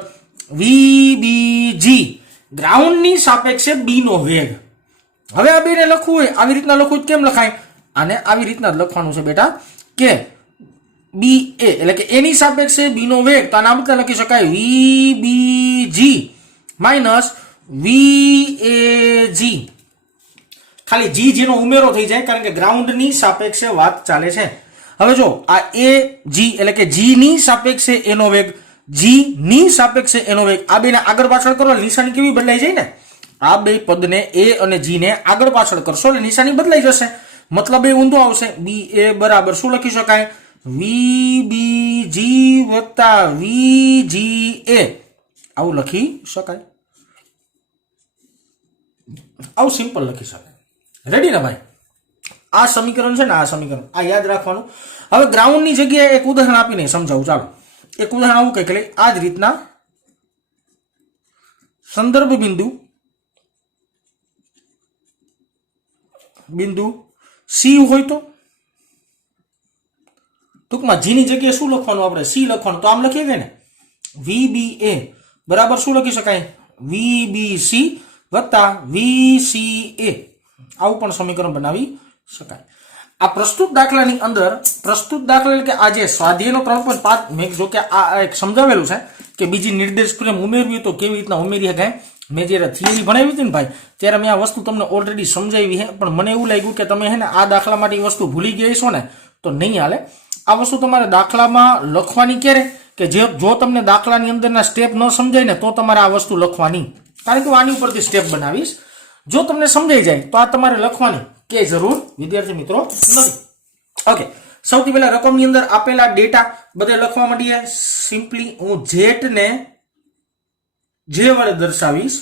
વી બી જી. ગ્રાઉન્ડની સાપેક્ષે બી નો વેગ. હવે આ બેને લખવું હોય આવી રીતના લખવું કેમ લખાય? આને આવી રીતના જ લખવાનું છે બેટા કે બી એ એટલે કે એની સાપેક્ષે બી નો વેગ, તો આના બદલે લખી શકાય વી બી જી માઇનસ વી એ જી. ખાલી જી જેનો ઉમેરો થઈ જાય કારણ કે ગ્રાઉન્ડની સાપેક્ષે વાત ચાલે છે. હવે જો આ એ જી એટલે કે જી ની સાપેક્ષે એનો વેગ, જી ની સાપેક્ષે એનો વેગ, આ બેને આગળ પાછળ કરો નિશાની કેવી બદલાઈ જાય ને, આ બે પદને એ અને જી ને આગળ પાછળ કરશો એટલે નિશાની બદલાઈ જશે, મતલબ એ ઊંધો આવશે. બી એ બરાબર શું લખી શકાય, વી બી જી વત્તા વી જી એ, આવું લખી શકાય, આવું સિમ્પલ લખી શકાય. રેડી ને ભાઈ? આ સમીકરણ છે ને, આ સમીકરણ આ યાદ રાખવાનું. હવે ગ્રાઉન્ડની જગ્યાએ એક ઉદાહરણ આપીને સમજાવું. ચાલો એક ઉદાહરણ આવું કંઈક લે, આ જ રીતના સંદર્ભ બિંદુ સી હોય તો ટૂંકમાં જી ની જગ્યાએ શું લખવાનું, આપણે સી લખવાનું, તો આમ લખીએ કે ને વી બી એ બરાબર શું લખી શકાય, વી બી સી વત્તા વી સી એ, આવું પણ સમીકરણ બનાવી શકાય. આ પ્રસ્તુત દાખલાની અંદર, પ્રસ્તુત દાખલા એટલે કે આ જે સ્વાધ્યાયનો 3.5 મેં જો કે આ એક સમજાવેલું છે કે બીજી નિર્દેશ પ્રેમ ઉમેરવી તો કેવી રીતના ઉમેરી શકાય. મેં જ્યારે થિયરી ભણાવી હતી ને ભાઈ, ત્યારે મેં આ વસ્તુ તમને ઓલરેડી સમજાવી છે, પણ મને એવું લાગ્યું કે તમે હે ને આ દાખલા માટે એ વસ્તુ ભૂલી ગયા છો ને તો નહીં હાલે. આ વસ્તુ તમારે દાખલામાં લખવાની ક્યારે કે જો તમને દાખલાની અંદરના સ્ટેપ ન સમજાય ને તો તમારે આ વસ્તુ લખવાની, કારણ કે આની ઉપરથી સ્ટેપ બનાવીશ. જો તમને સમજાઈ જાય તો આ તમારે લખવાની કે જરૂર વિદ્યાર્થી મિત્રો નથી. ઓકે, સૌથી પહેલા રકમની અંદર આપેલા ડેટા બધે લખવા માંડીએ. સિમ્પલી હું જેટ ને જે વડે દર્શાવીશ,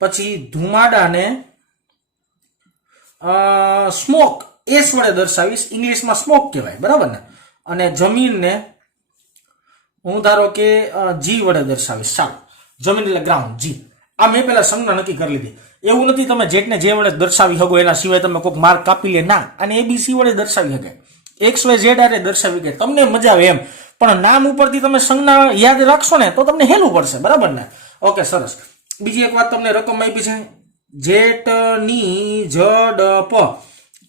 પછી ધુમાડાને સ્મોક એસ વડે દર્શાવીશ, ઇંગ્લિશમાં સ્મોક કહેવાય બરાબર ને, અને જમીનને હું ધારો કે જી વડે દર્શાવીશ. ચાલો જમીન એટલે ગ્રાઉન્ડ જી. આ મેં પેલા સંજ્ઞા નક્કી કરી લીધી. એવું નથી તમે જેટને જે વડે દર્શાવી શકો એના સિવાય તમે કોઈક માર્ક કાપી લે, ના, અને એબીસી વડે દર્શાવી શકે, એક્સ વાય ઝેડ આરે દર્શાવી શકે, તમને મજા આવે એમ. પણ નામ ઉપરથી તમે સંજ્ઞા યાદ રાખશો ને તો તમને હેલું પડશે બરાબર ને. ઓકે સરસ. બીજી એક વાત તમને રકમ આપી છે, જેટની ઝડપ,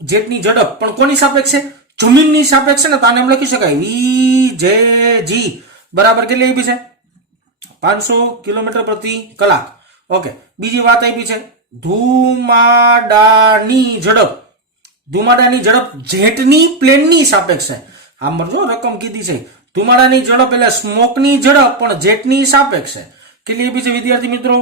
જેટની ઝડપ પણ કોની સાપેક્ષે, જમીનની સાપેક્ષે ને, તો આને એમ લખી શકાય વી જે જી બરાબર કેટલી આપી છે, 500 કિલોમીટર પ્રતિ કલાક. ઓકે, બીજી વાત આપી છે ધુમાડાની ઝડપ, ધુમાડાની ઝડપ જેટની પ્લેનની સાપેક્ષે. સાંભળજો રકમ કીધી છે, ધુમાડાની ઝડપ એટલે સ્મોકની ઝડપ પણ જેટની સાપેક્ષે કેટલી આપી છે વિદ્યાર્થી મિત્રો,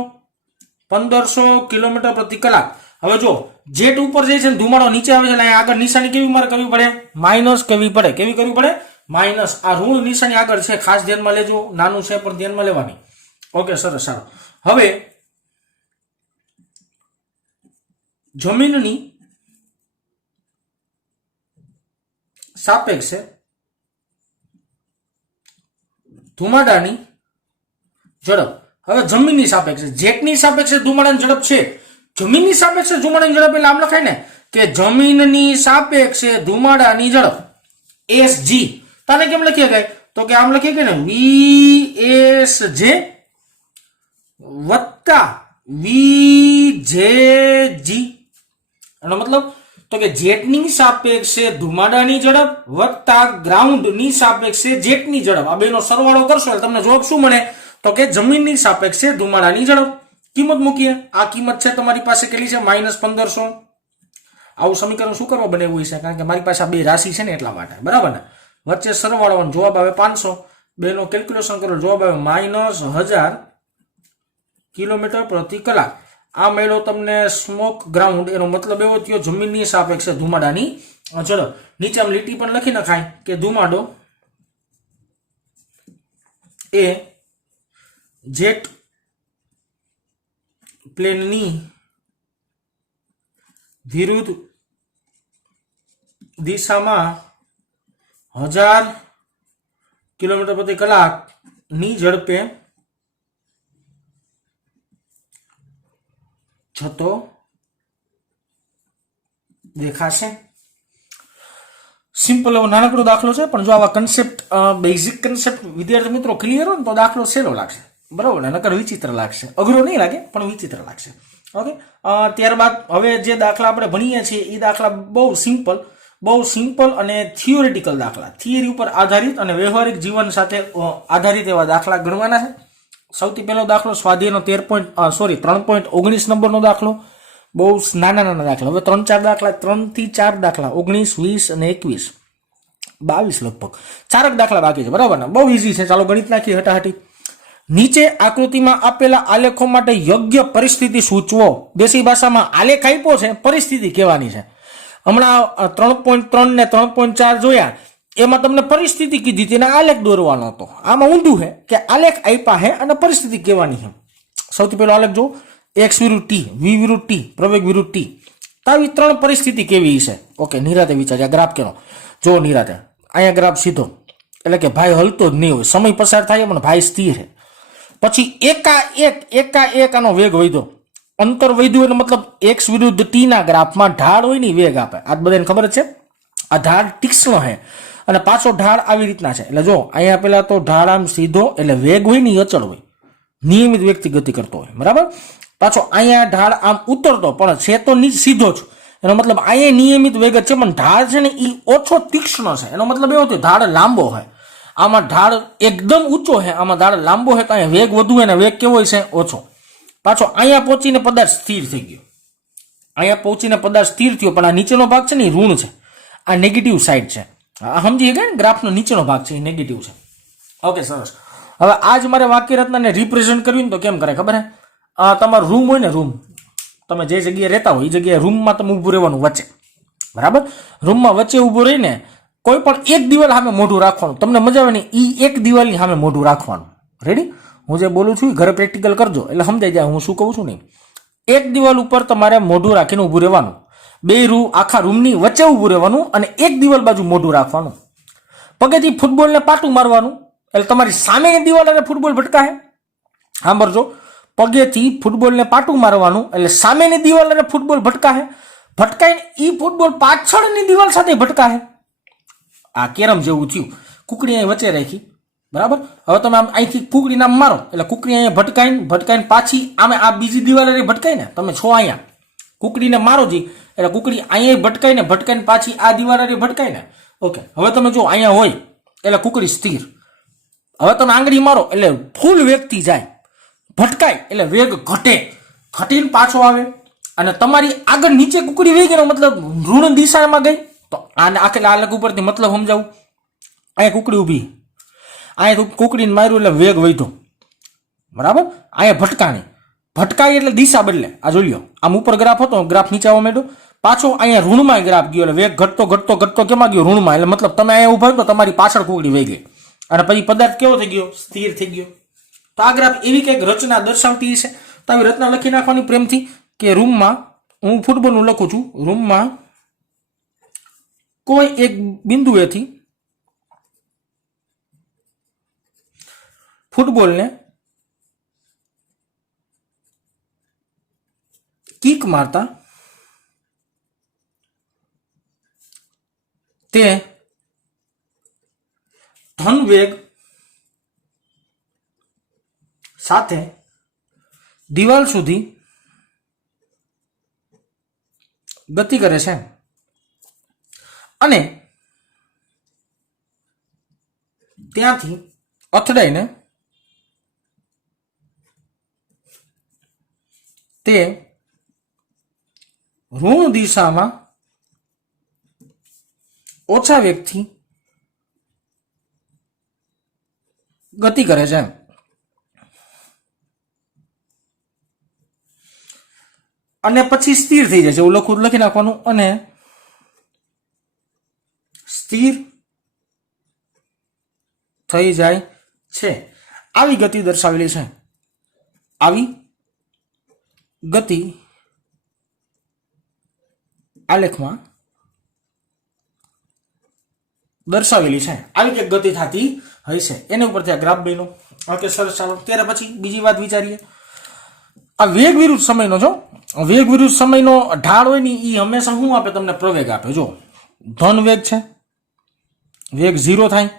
1500 કિલોમીટર પ્રતિ કલાક. હવે જો જેટ ઉપર જાય છે ને ધુમાડો નીચે આવે છે એટલે આગળ નિશાની કેવી મારે કરવી પડે, માઇનસ કરવી પડે. કેવી કરવી પડે, માઇનસ. આ ઋણ નિશાની આગળ છે, ખાસ ધ્યાનમાં લેજો, નાનું છે પણ ધ્યાનમાં લેવાની. ઓકે સરસ. સારું, હવે જમીનની સાપેક્ષે ધુમાડાની ઝડપ. હવે જમીનની સાપેક્ષે, જેટની સાપેક્ષે ધુમાડાની ઝડપ છે, જમીનની સાપેક્ષે ધુમાડાની ઝડપ એટલે આમ લખાય ને કે જમીનની સાપેક્ષે ધુમાડાની ઝડપ એસ જી. તને કેમ લખીએ ગઈ તો કે આમ લખીએ કે ને વી એસ જે વત્તા વી જે જી. એનો મતલબ તો કે જેટની સાપેક્ષે ધુમાડાની ઝડપ વત્તા ગ્રાઉન્ડની સાપેક્ષે જેટની ઝડપ, આ બેનો સરવાળો કરશો એટલે તમને જવાબ શું મળે તો કે જમીનની સાપેક્ષે ધુમાડાની ઝડપ. કિંમત મૂકીએ, આ કિંમત છે તમારી પાસે કેટલી છે, -1500. આવું સમીકરણ શું કરવા બનાવ્યું છે, કારણ કે મારી પાસે આ બે રાશિ છે ને એટલા માટે બરાબર ને. વચ્ચે સરવાળો જવાબ આવે 500, બેનો કેલ્ક્યુલેશન કરો જવાબ આવે -1000 કિલોમીટર પ્રતિ કલાક. આ મળ્યો તમને સ્મોક ગ્રાઉન્ડ, એનો મતલબ એવો થયો જમીનની સાપેક્ષે ધુમાડાની ઝડપ. નીચે આમ લીટી પણ લખી નખાય કે ધુમાડો એ જેટ પ્લેનની વિરુદ્ધ દિશામાં 1000 કિલોમીટર પ્રતિ કલાકની ઝડપે જતો દેખાશે. સિમ્પલ એવો નાનકડો દાખલો છે, પણ જો આવા કન્સેપ્ટ, બેઝિક કન્સેપ્ટ વિદ્યાર્થી મિત્રો ક્લિયર હોય ને તો દાખલો સહેલો લાગશે બરાબર ને, નકર વિચિત્ર લાગશે. અઘરો નહીં લાગે પણ વિચિત્ર લાગશે. ઓકે, ત્યારબાદ હવે જે દાખલા આપણે ભણીએ છીએ એ દાખલા બહુ સિમ્પલ, બહુ સિમ્પલ અને થિયોરિટિકલ દાખલા, થિયરી ઉપર આધારિત અને વ્યવહારિક જીવન સાથે આધારિત એવા દાખલા ગણવાના છે. સૌથી પહેલો દાખલો સ્વાધ્યાયનો 3.19 નંબરનો દાખલો. બહુ નાના નાના દાખલા. હવે 3-4 દાખલા, 3 થી 4 દાખલા, 19, 20 અને 21, 22 લગભગ 4 દાખલા બાકી છે, બરાબર ને? બહુ ઈઝી છે. ચાલો ગણિત નાખીએ હટાહટી. નીચે આકૃતિમાં આપેલા આલેખો માટે યોગ્ય પરિસ્થિતિ સૂચવો. દેશી ભાષામાં આલેખ આપ્યો છે, પરિસ્થિતિ કહેવાની છે. હમણાં 3.3 ને 3.4 જોયા, એમાં તમને પરિસ્થિતિ કીધી હતી અને આલેખ દોરવાનો હતો. આમાં ઊંધું છે કે આલેખ આપ્યા છે અને પરિસ્થિતિ કહેવાની છે. સૌથી પહેલો આલેખ જો, x વિરુદ્ધ t, v વિરુદ્ધ t, પ્રવેગ વિરુદ્ધ t. તો આવી 3 પરિસ્થિતિ કેવી છે? ઓકે, નિરાતે વિચાર્યા. ગ્રાફ કેનો જો, નિરાતે અહીંયા ગ્રાફ સીધો, એટલે કે ભાઈ હલતો જ નહીં હોય, સમય પસાર થાય પણ ભાઈ સ્થિર છે. પછી એકાએક આનો વેગ વધ્યો, અંતર વધ્યું એટલે મતલબ x વિરુદ્ધ t ના ગ્રાફમાં ઢાળ હોય ને વેગ આપે. આ બધાને ખબર જ છે. આ ઢાળ તીક્ષ્ણ છે અને પાછો ઢાળ આવી રીતના છે. એટલે જો અહીંયા પેલા તો ઢાળ આમ સીધો, એટલે વેગ હોય ને અચળ હોય, નિયમિત વેગથી ગતિ કરતો હોય, બરાબર. પાછો અહીંયા ઢાળ આમ ઉતરતો પણ છે તો સીધો જ, એનો મતલબ અહીંયા નિયમિત વેગ જ છે, પણ ઢાળ છે ને એ ઓછો તીક્ષ્ણ છે. એનો મતલબ એવો થયો ઢાળ લાંબો હોય. આમાં ઢાળ એકદમ ઊંચો છે, આમાં ઢાળ લાંબો છે, તો અહીંયા વેગ વધુ હોય ને વેગ કેવો હોય છે? ઓછો. પાછો અહીંયા પહોંચીને પદાર્થ સ્થિર થઈ ગયો. અહીંયા પહોંચીને પદાર્થ સ્થિર થયો, પણ આ નીચેનો ભાગ છે ને એ ઋણ છે, આ નેગેટિવ સાઈડ છે. સમજી ગયા ને? ગ્રાફનો નીચેનો ભાગ છે એ નેગેટિવ છે. ઓકે, સરસ. હવે આજ મારે વાક્યરચનાને રિપ્રેઝન્ટ કરવી ને તો કેમ કરે ખબર હે? તમારો રૂમ હોય ને, રૂમ, તમે જે જગ્યાએ રહેતા હોય એ જગ્યાએ રૂમમાં તમે ઊભું રહેવાનું વચ્ચે, બરાબર. રૂમમાં વચ્ચે ઊભું રહીને કોઈ પણ એક દિવાલ સામે મોઢું રાખવાનું. તમને મજા આવે ને એ એક દિવાલની સામે મોઢું રાખવાનું. રેડી? હું જે બોલું છું ઘરે પ્રેક્ટિકલ કરજો એટલે સમજાઈ જાય હું શું કહું છું. નહીં, એક દિવાલ ઉપર તમારે મોઢું રાખીને ઊભું રહેવાનું. બે આખા રૂમની વચ્ચે ઊભું રહેવાનું અને એક દિવાલ બાજુ મોઢું રાખવાનું. પગેથી ફૂટબોલને પાટું મારવાનું, એટલે તમારી સામેની દિવાલ અને ફૂટબોલ ભટકાય. સાંભળજો, પગેથી ફૂટબોલને પાટું મારવાનું એટલે સામેની દિવાલ અને ફૂટબોલ ભટકાય. ભટકાઈને એ ફૂટબોલ પાછળની દિવાલ સાથે ભટકાય. આ કેરમ જેવું થયું. કુકડી અહીં વચ્ચે રાખી, બરાબર. હવે તમે આમ અહીંથી કુકડી નામ મારો એટલે કુકડી અહીંયા ભટકાઈને પાછી આમે આ બીજી દિવાલ ભટકાય ને, તમે છો અહીંયા કુકડીને મારો જી એટલે કુકડી અહીંયા ભટકાઈને પાછી આ દિવાલ ભટકાય ને. ઓકે, હવે તમે જો અહીંયા હોય એટલે કુકડી સ્થિર. હવે તમે આંગળી મારો એટલે ફૂલ વેગથી જાય, ભટકાય એટલે વેગ ઘટીને પાછો આવે અને તમારી આગળ નીચે કુકડી વહી ગઈ, મતલબ ઋણ દિશામાં ગઈ. તો આને આખેલા આલેખ ઉપરથી મતલબ સમજાવું. અહીંયા કુકડી ઊભી, અહીંયા કુકડીને માર્યું એટલે વેગ વધ્યો, બરાબર. અહીંયા ભટકાય એટલે દિશા બદલે. આ જોઈ લો, આમ ઉપર ગ્રાફ હતો, ગ્રાફ નીચે આવવા માંડ્યો. પાછો અહીંયા ઋણમાં ગ્રાફ ગયો એટલે વેગ ઘટતો કેમાં ગયો? ઋણમાં. એટલે મતલબ તમે અહીંયા ઉભા તો તમારી પાછળ કુકડી વહી ગઈ અને પછી પદાર્થ કેવો થઈ ગયો? સ્થિર થઈ ગયો. તો આ ગ્રાફ એવી કંઈક રચના દર્શાવતી છે. તો આવી રચના લખી નાખવાની પ્રેમથી કે રૂમમાં, હું ફૂટબોલનું લખું છું, રૂમમાં કોઈ એક બિંદુએથી ફૂટબોલને કિક મારતા તે ધનવેગ સાથે દિવાલ સુધી ગતિ કરે છે અને ત્યાંથી અથડાઈને તે ઋણ દિશામાં ઓછા વેગથી ગતિ કરે છે. અને પછી સ્થિર થઈ જાય છે, એવું લખી નાખવાનું. અને સ્થિર થઈ જાય છે. આવી ગતિ દર્શાવેલી છે. આવી ગતિ આલેખમાં દર્શાવેલી છે. આવી કે ગતિ થતી હશે, એની ઉપરથી આ ગ્રાફ બન્યો. ઓકે, સરસ. ચાલો ત્યારે પછી બીજી વાત વિચારીએ. આ વેગ વિરુદ્ધ સમયનો, જો વેગ વિરુદ્ધ સમયનો ઢાળ હોય ને એ હંમેશા શું આપે? તમને પ્રવેગ આપે. જો ધન વેગ છે, વેગ 0 થાય,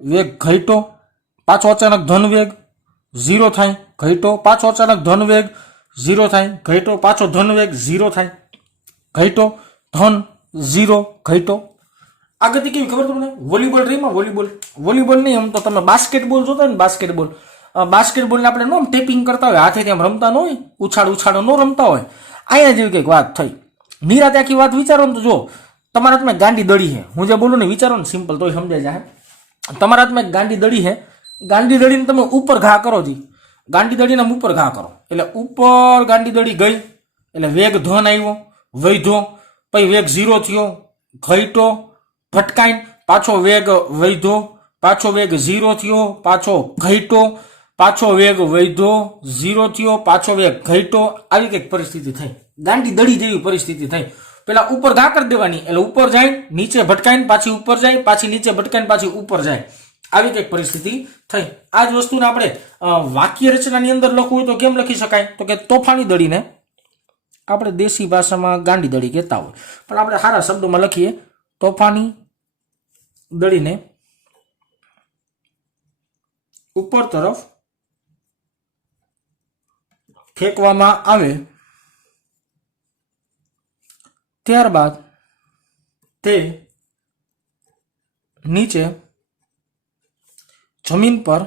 વેગ ઘટ્યો, પાછો અચાનક ધન વેગ 0 થાય, ઘટ્યો, પાછો અચાનક ધન વેગ 0 થાય, ઘટ્યો, પાછો ધન વેગ 0 થાય, ઘટ્યો, ધન 0 ઘટ્યો. આ ગતિ કેવી ખબર તમને? વોલીબોલ રહીમાં વોલીબોલ નહીં, આમ તો તમે બાસ્કેટબોલ જોતા ને, બાસ્કેટબોલને આપણે નો ટેપિંગ કરતા હોય, હાથેથી આમ રમતા ન હોય, ઉછાળ ન રમતા હોય, અહીંયા જેવી કંઈક વાત થઈ. નિરાતે આખી વાત વિચારો ને તો જો તમારા હાથમાં ગાંડી દડી છે, હું જે બોલું ને વિચારો ને સિમ્પલ તોય સમજાય જાય. તમારા હાથમાં એક ગાંડી દડી છે, ગાંડી દડીને તમે ઉપર ઘા કરો જી, ગાંડી દડીને ઉપર ઘા કરો એટલે ઉપર ગાંડી દડી ગઈ એટલે વેગ ધન આવ્યો, વૈધો, પછી વેગ 0 થયો, ઘટ્યો, ભટકાઈને પાછો વેગ વૈધો, પાછો વેગ 0 થયો, પાછો ઘટ્યો, પાછો વેગ વૈધો, 0 થયો, પાછો વેગ ઘટ્યો. આવી કંઈક પરિસ્થિતિ થઈ, ગાંડી દડી જેવી પરિસ્થિતિ થઈ. પેલા ઉપર ઘા કરી દેવાની એટલે ઉપર જાય, નીચે ભટકાઈને પાછી ઉપર જાય, પાછી નીચે ભટકાઈને પાછી ઉપર જાય. આવી કંઈક પરિસ્થિતિ થઈ. આ જ વસ્તુને આપણે વાક્ય રચનાની અંદર લખવું હોય તો કેમ લખી શકાય? તો કે તોફાની દડીને આપણે દેશી ભાષામાં ગાંડી દડી કહેતા હોય, પણ આપણે સારા શબ્દોમાં લખીએ તોફાની દડીને ઉપર તરફ ફેંકવામાં આવે ત્યારબાદ તે નીચે જમીન પર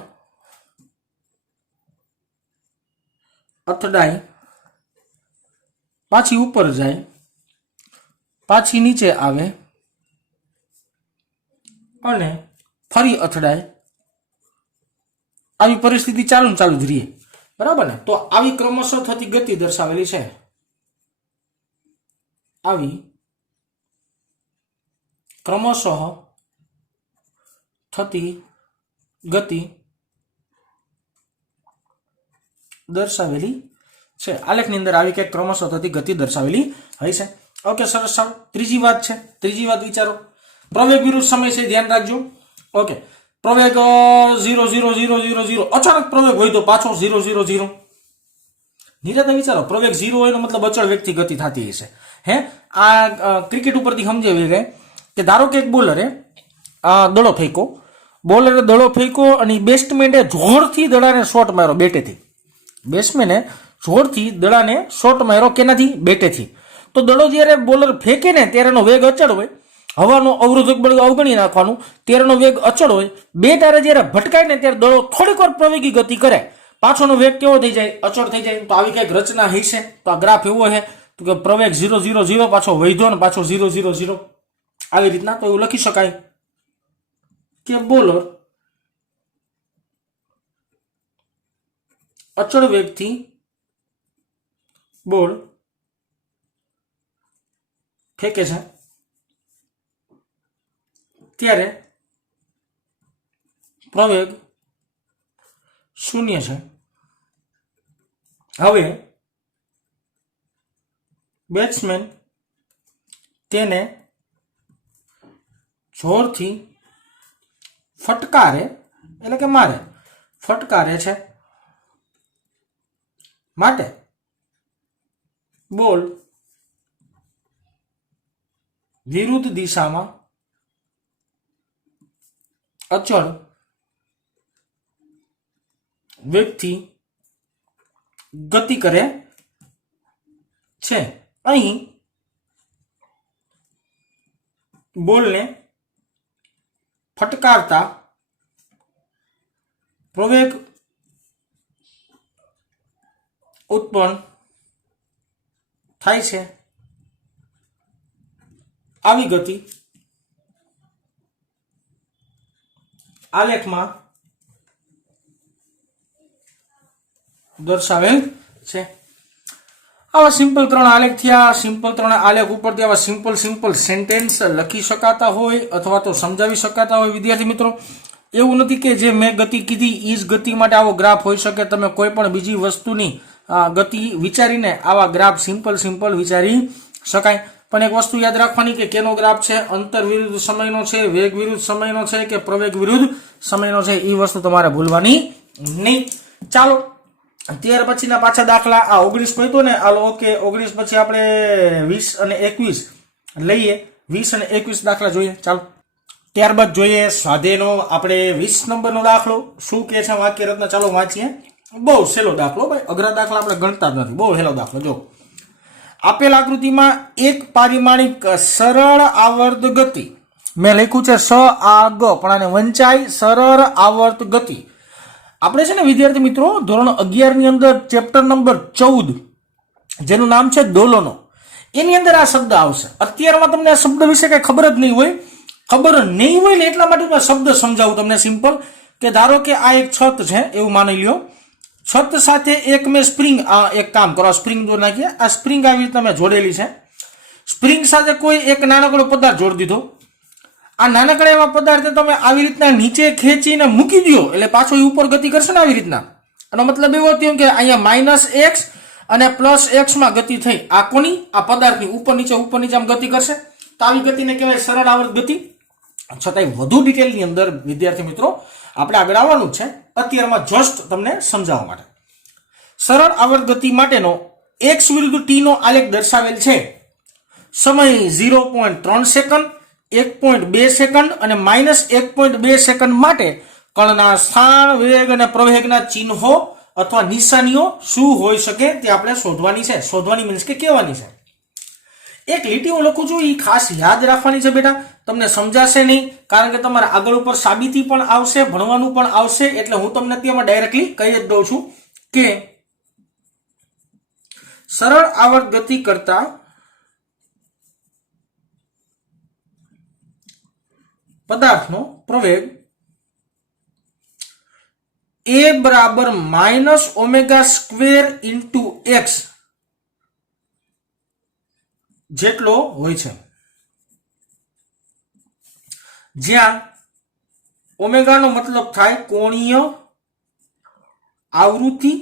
અથડાઈ, પાછી ઉપર જાય, પાછી નીચે આવે અને ફરી અથડાય. આવી પરિસ્થિતિ ચાલુ જ રહીએ, બરાબર ને? તો આવી ક્રમશઃ થતી ગતિ દર્શાવેલી છે. આવી ક્રમશઃ થતી ગતિ દર્શાવેલી છે. આલેખની અંદર આવી કંઈક ક્રમશઃ થતી ગતિ દર્શાવેલી હોય છે. ઓકે, સરસ. ચાલો ત્રીજી વાત છે. ત્રીજી વાત વિચારો. પ્રવેગ વિરુદ્ધ સમય છે, ધ્યાન રાખજો. ઓકે, પ્રવેગ 0 0 0 0 0, અચાનક પ્રવેગ હોય તો પાછો 0 0 0. નિરાતે વિચારો, પ્રવેગ 0 હોય એનો મતલબ અચળ વેગથી ગતિ થતી હશે. હે, આ ક્રિકેટ ઉપરથી સમજાવી ગઈ કે ધારો કે એક બોલરે દડો ફેંકો, બોલરે દડો ફેંકો અને બેટ્સમેને જોરથી દડાને શોટ માર્યો બેટેથી. બેટ્સમેને જોરથી દડાને શોટ માર્યો કેનાથી? બેટેથી. તો દડો જ્યારે બોલર ફેંકે ને ત્યારે એનો વેગ અચળ હોય, હવાનો અવરોધક બળ અવગણી નાખવાનું, ત્યારેનો વેગ અચળ હોય. બેટ આરે જ્યારે ભટકાય ને ત્યારે દડો થોડીક વાર પ્રવેગી ગતિ કરે, પાછોનો વેગ કેવો થઈ જાય? અચળ થઈ જાય. તો આવી કંઈક રચના હશે. તો આ ગ્રાફ એવો છે કે પ્રવેગ 0 0 0, પાછો વૈધો ને પાછો 0 0 0. આવી રીતના તો એવું લખી શકાય કે બોલર અચળ વેગથી બોલ ફેંકે છે ત્યારે પ્રવેગ 0 છે. હવે બેટ્સમેન તેને જોરથી ફટકારે એટલે કે મારે, ફટકારે છે માટે બોલ વિરુદ્ધ દિશામાં અચળ વેગથી ગતિ કરે છે. અહીં બોલને ફટકારતા પ્રવેગ ઉત્પન્ન થાય છે. આવી ગતિ આલેખમાં દર્શાવેલ છે. આવા સિમ્પલ 3 આલેખ થયા. સિમ્પલ 3 આલેખ ઉપરથી આવા સિમ્પલ સેન્ટેન્સ લખી શકાતા હોય અથવા તો સમજાવી શકાતા હોય. વિદ્યાર્થી મિત્રો, એવું નથી કે જે મેં ગતિ કીધી એ જ ગતિ માટે આવો ગ્રાફ હોઈ શકે. તમે કોઈ પણ બીજી વસ્તુની ગતિ વિચારીને આવા ગ્રાફ સિમ્પલ વિચારી શકાય. પણ એક વસ્તુ યાદ રાખવાની કે કેનો ગ્રાફ છે, અંતર વિરુદ્ધ સમયનો છે, વેગ વિરુદ્ધ સમયનો છે કે પ્રવેગ વિરુદ્ધ સમયનો છે, એ વસ્તુ તમારે ભૂલવાની નહીં. ચાલો ત્યાર પછીના પાછા દાખલા. આ 19 કહ્યું ને, હાલો ઓકે 19 પછી આપણે 20 અને 21 લઈએ. 20 અને 21 દાખલા જોઈએ. ચાલો ત્યારબાદ જોઈએ સ્વાધ્યાયનો આપણે 20 નંબરનો દાખલો. શું કે છે વાક્ય રચના? ચાલો વાંચીએ. બહુ સહેલો દાખલો ભાઈ, અઘરા દાખલા આપણે ગણતા જ નથી. બહુ સહેલો દાખલો. જો આપેલ આકૃતિમાં એક પારિમાણિક સરળ આવર્ત ગતિ, મેં લખ્યું છે સ આ ગ પણ આને વંચાય સરળ આવર્ત ગતિ. આપણે છે ને વિદ્યાર્થી મિત્રો ધોરણ 11 ની અંદર ચેપ્ટર નંબર 14 જેનું નામ છે દોલનો, એની અંદર આ શબ્દ આવશે. અત્યારમાં તમને આ શબ્દ વિશે કઈ ખબર જ નહીં હોય. ખબર નહીં હોય ને એટલા માટે હું શબ્દ સમજાવું તમને સિમ્પલ, કે ધારો કે આ એક છત છે એવું માની લ્યો. છત સાથે એક મેં સ્પ્રિંગ, એક કામ કરો સ્પ્રિંગ દોર નાખીએ. આ સ્પ્રિંગ આવી રીતે મેં જોડેલી છે. સ્પ્રિંગ સાથે કોઈ એક નાનકડો પદાર્થ જોડી દીધો. આ નાનકડા એવા પદાર્થ તમે આવી રીતના નીચે ખેંચીને મૂકી દો એટલે પાછો એ ઉપર ગતિ કરશે ને આવી રીતના. આનો મતલબ એવો થયો કે અહીંયા -x અને +x માં ગતિ થઈ. આ કોની? આ પદાર્થની ઉપર નીચે આમ ગતિ કરશે. તો આવી ગતિને કહેવાય સરળ આવર્ત ગતિ. છતાંય વધુ ડિટેલની અંદર વિદ્યાર્થી મિત્રો આપણે આગળ આવવાનું છે. અત્યારમાં જસ્ટ તમને સમજાવવા માટે સરળ આવર્ત ગતિ માટેનો x વિરુદ્ધ t નો આલેખ દર્શાવેલ છે. સમય 0.3 સેકન્ડ, 1.2 સેકન્ડ અને -1.2 સેકન્ડ માટે કણના સ્થાન, વેગ અને પ્રવેગના ચિહ્નો અથવા નિશાનીઓ શું હોઈ શકે તે આપણે શોધવાની છે. શોધવાની મીન્સ કે કહેવાની છે. એક લીટી હું લખું છું, એ ખાસ યાદ રાખવાની છે બેટા. તમને સમજાશે નહીં, કારણ કે તમારે આગળ ઉપર સાબિતી પણ આવશે, ભણવાનું પણ આવશે. એટલે હું તમને તેમાં ડાયરેક્ટલી કહી જ દઉં છું કે સરળ આવર્ત ગતિ કરતા પદાર્થનો પ્રવેગ a બરાબર -ω² x જેટલો હોય છે, જ્યાં ઓમેગા નો મતલબ થાય કોણીય આવૃત્તિ.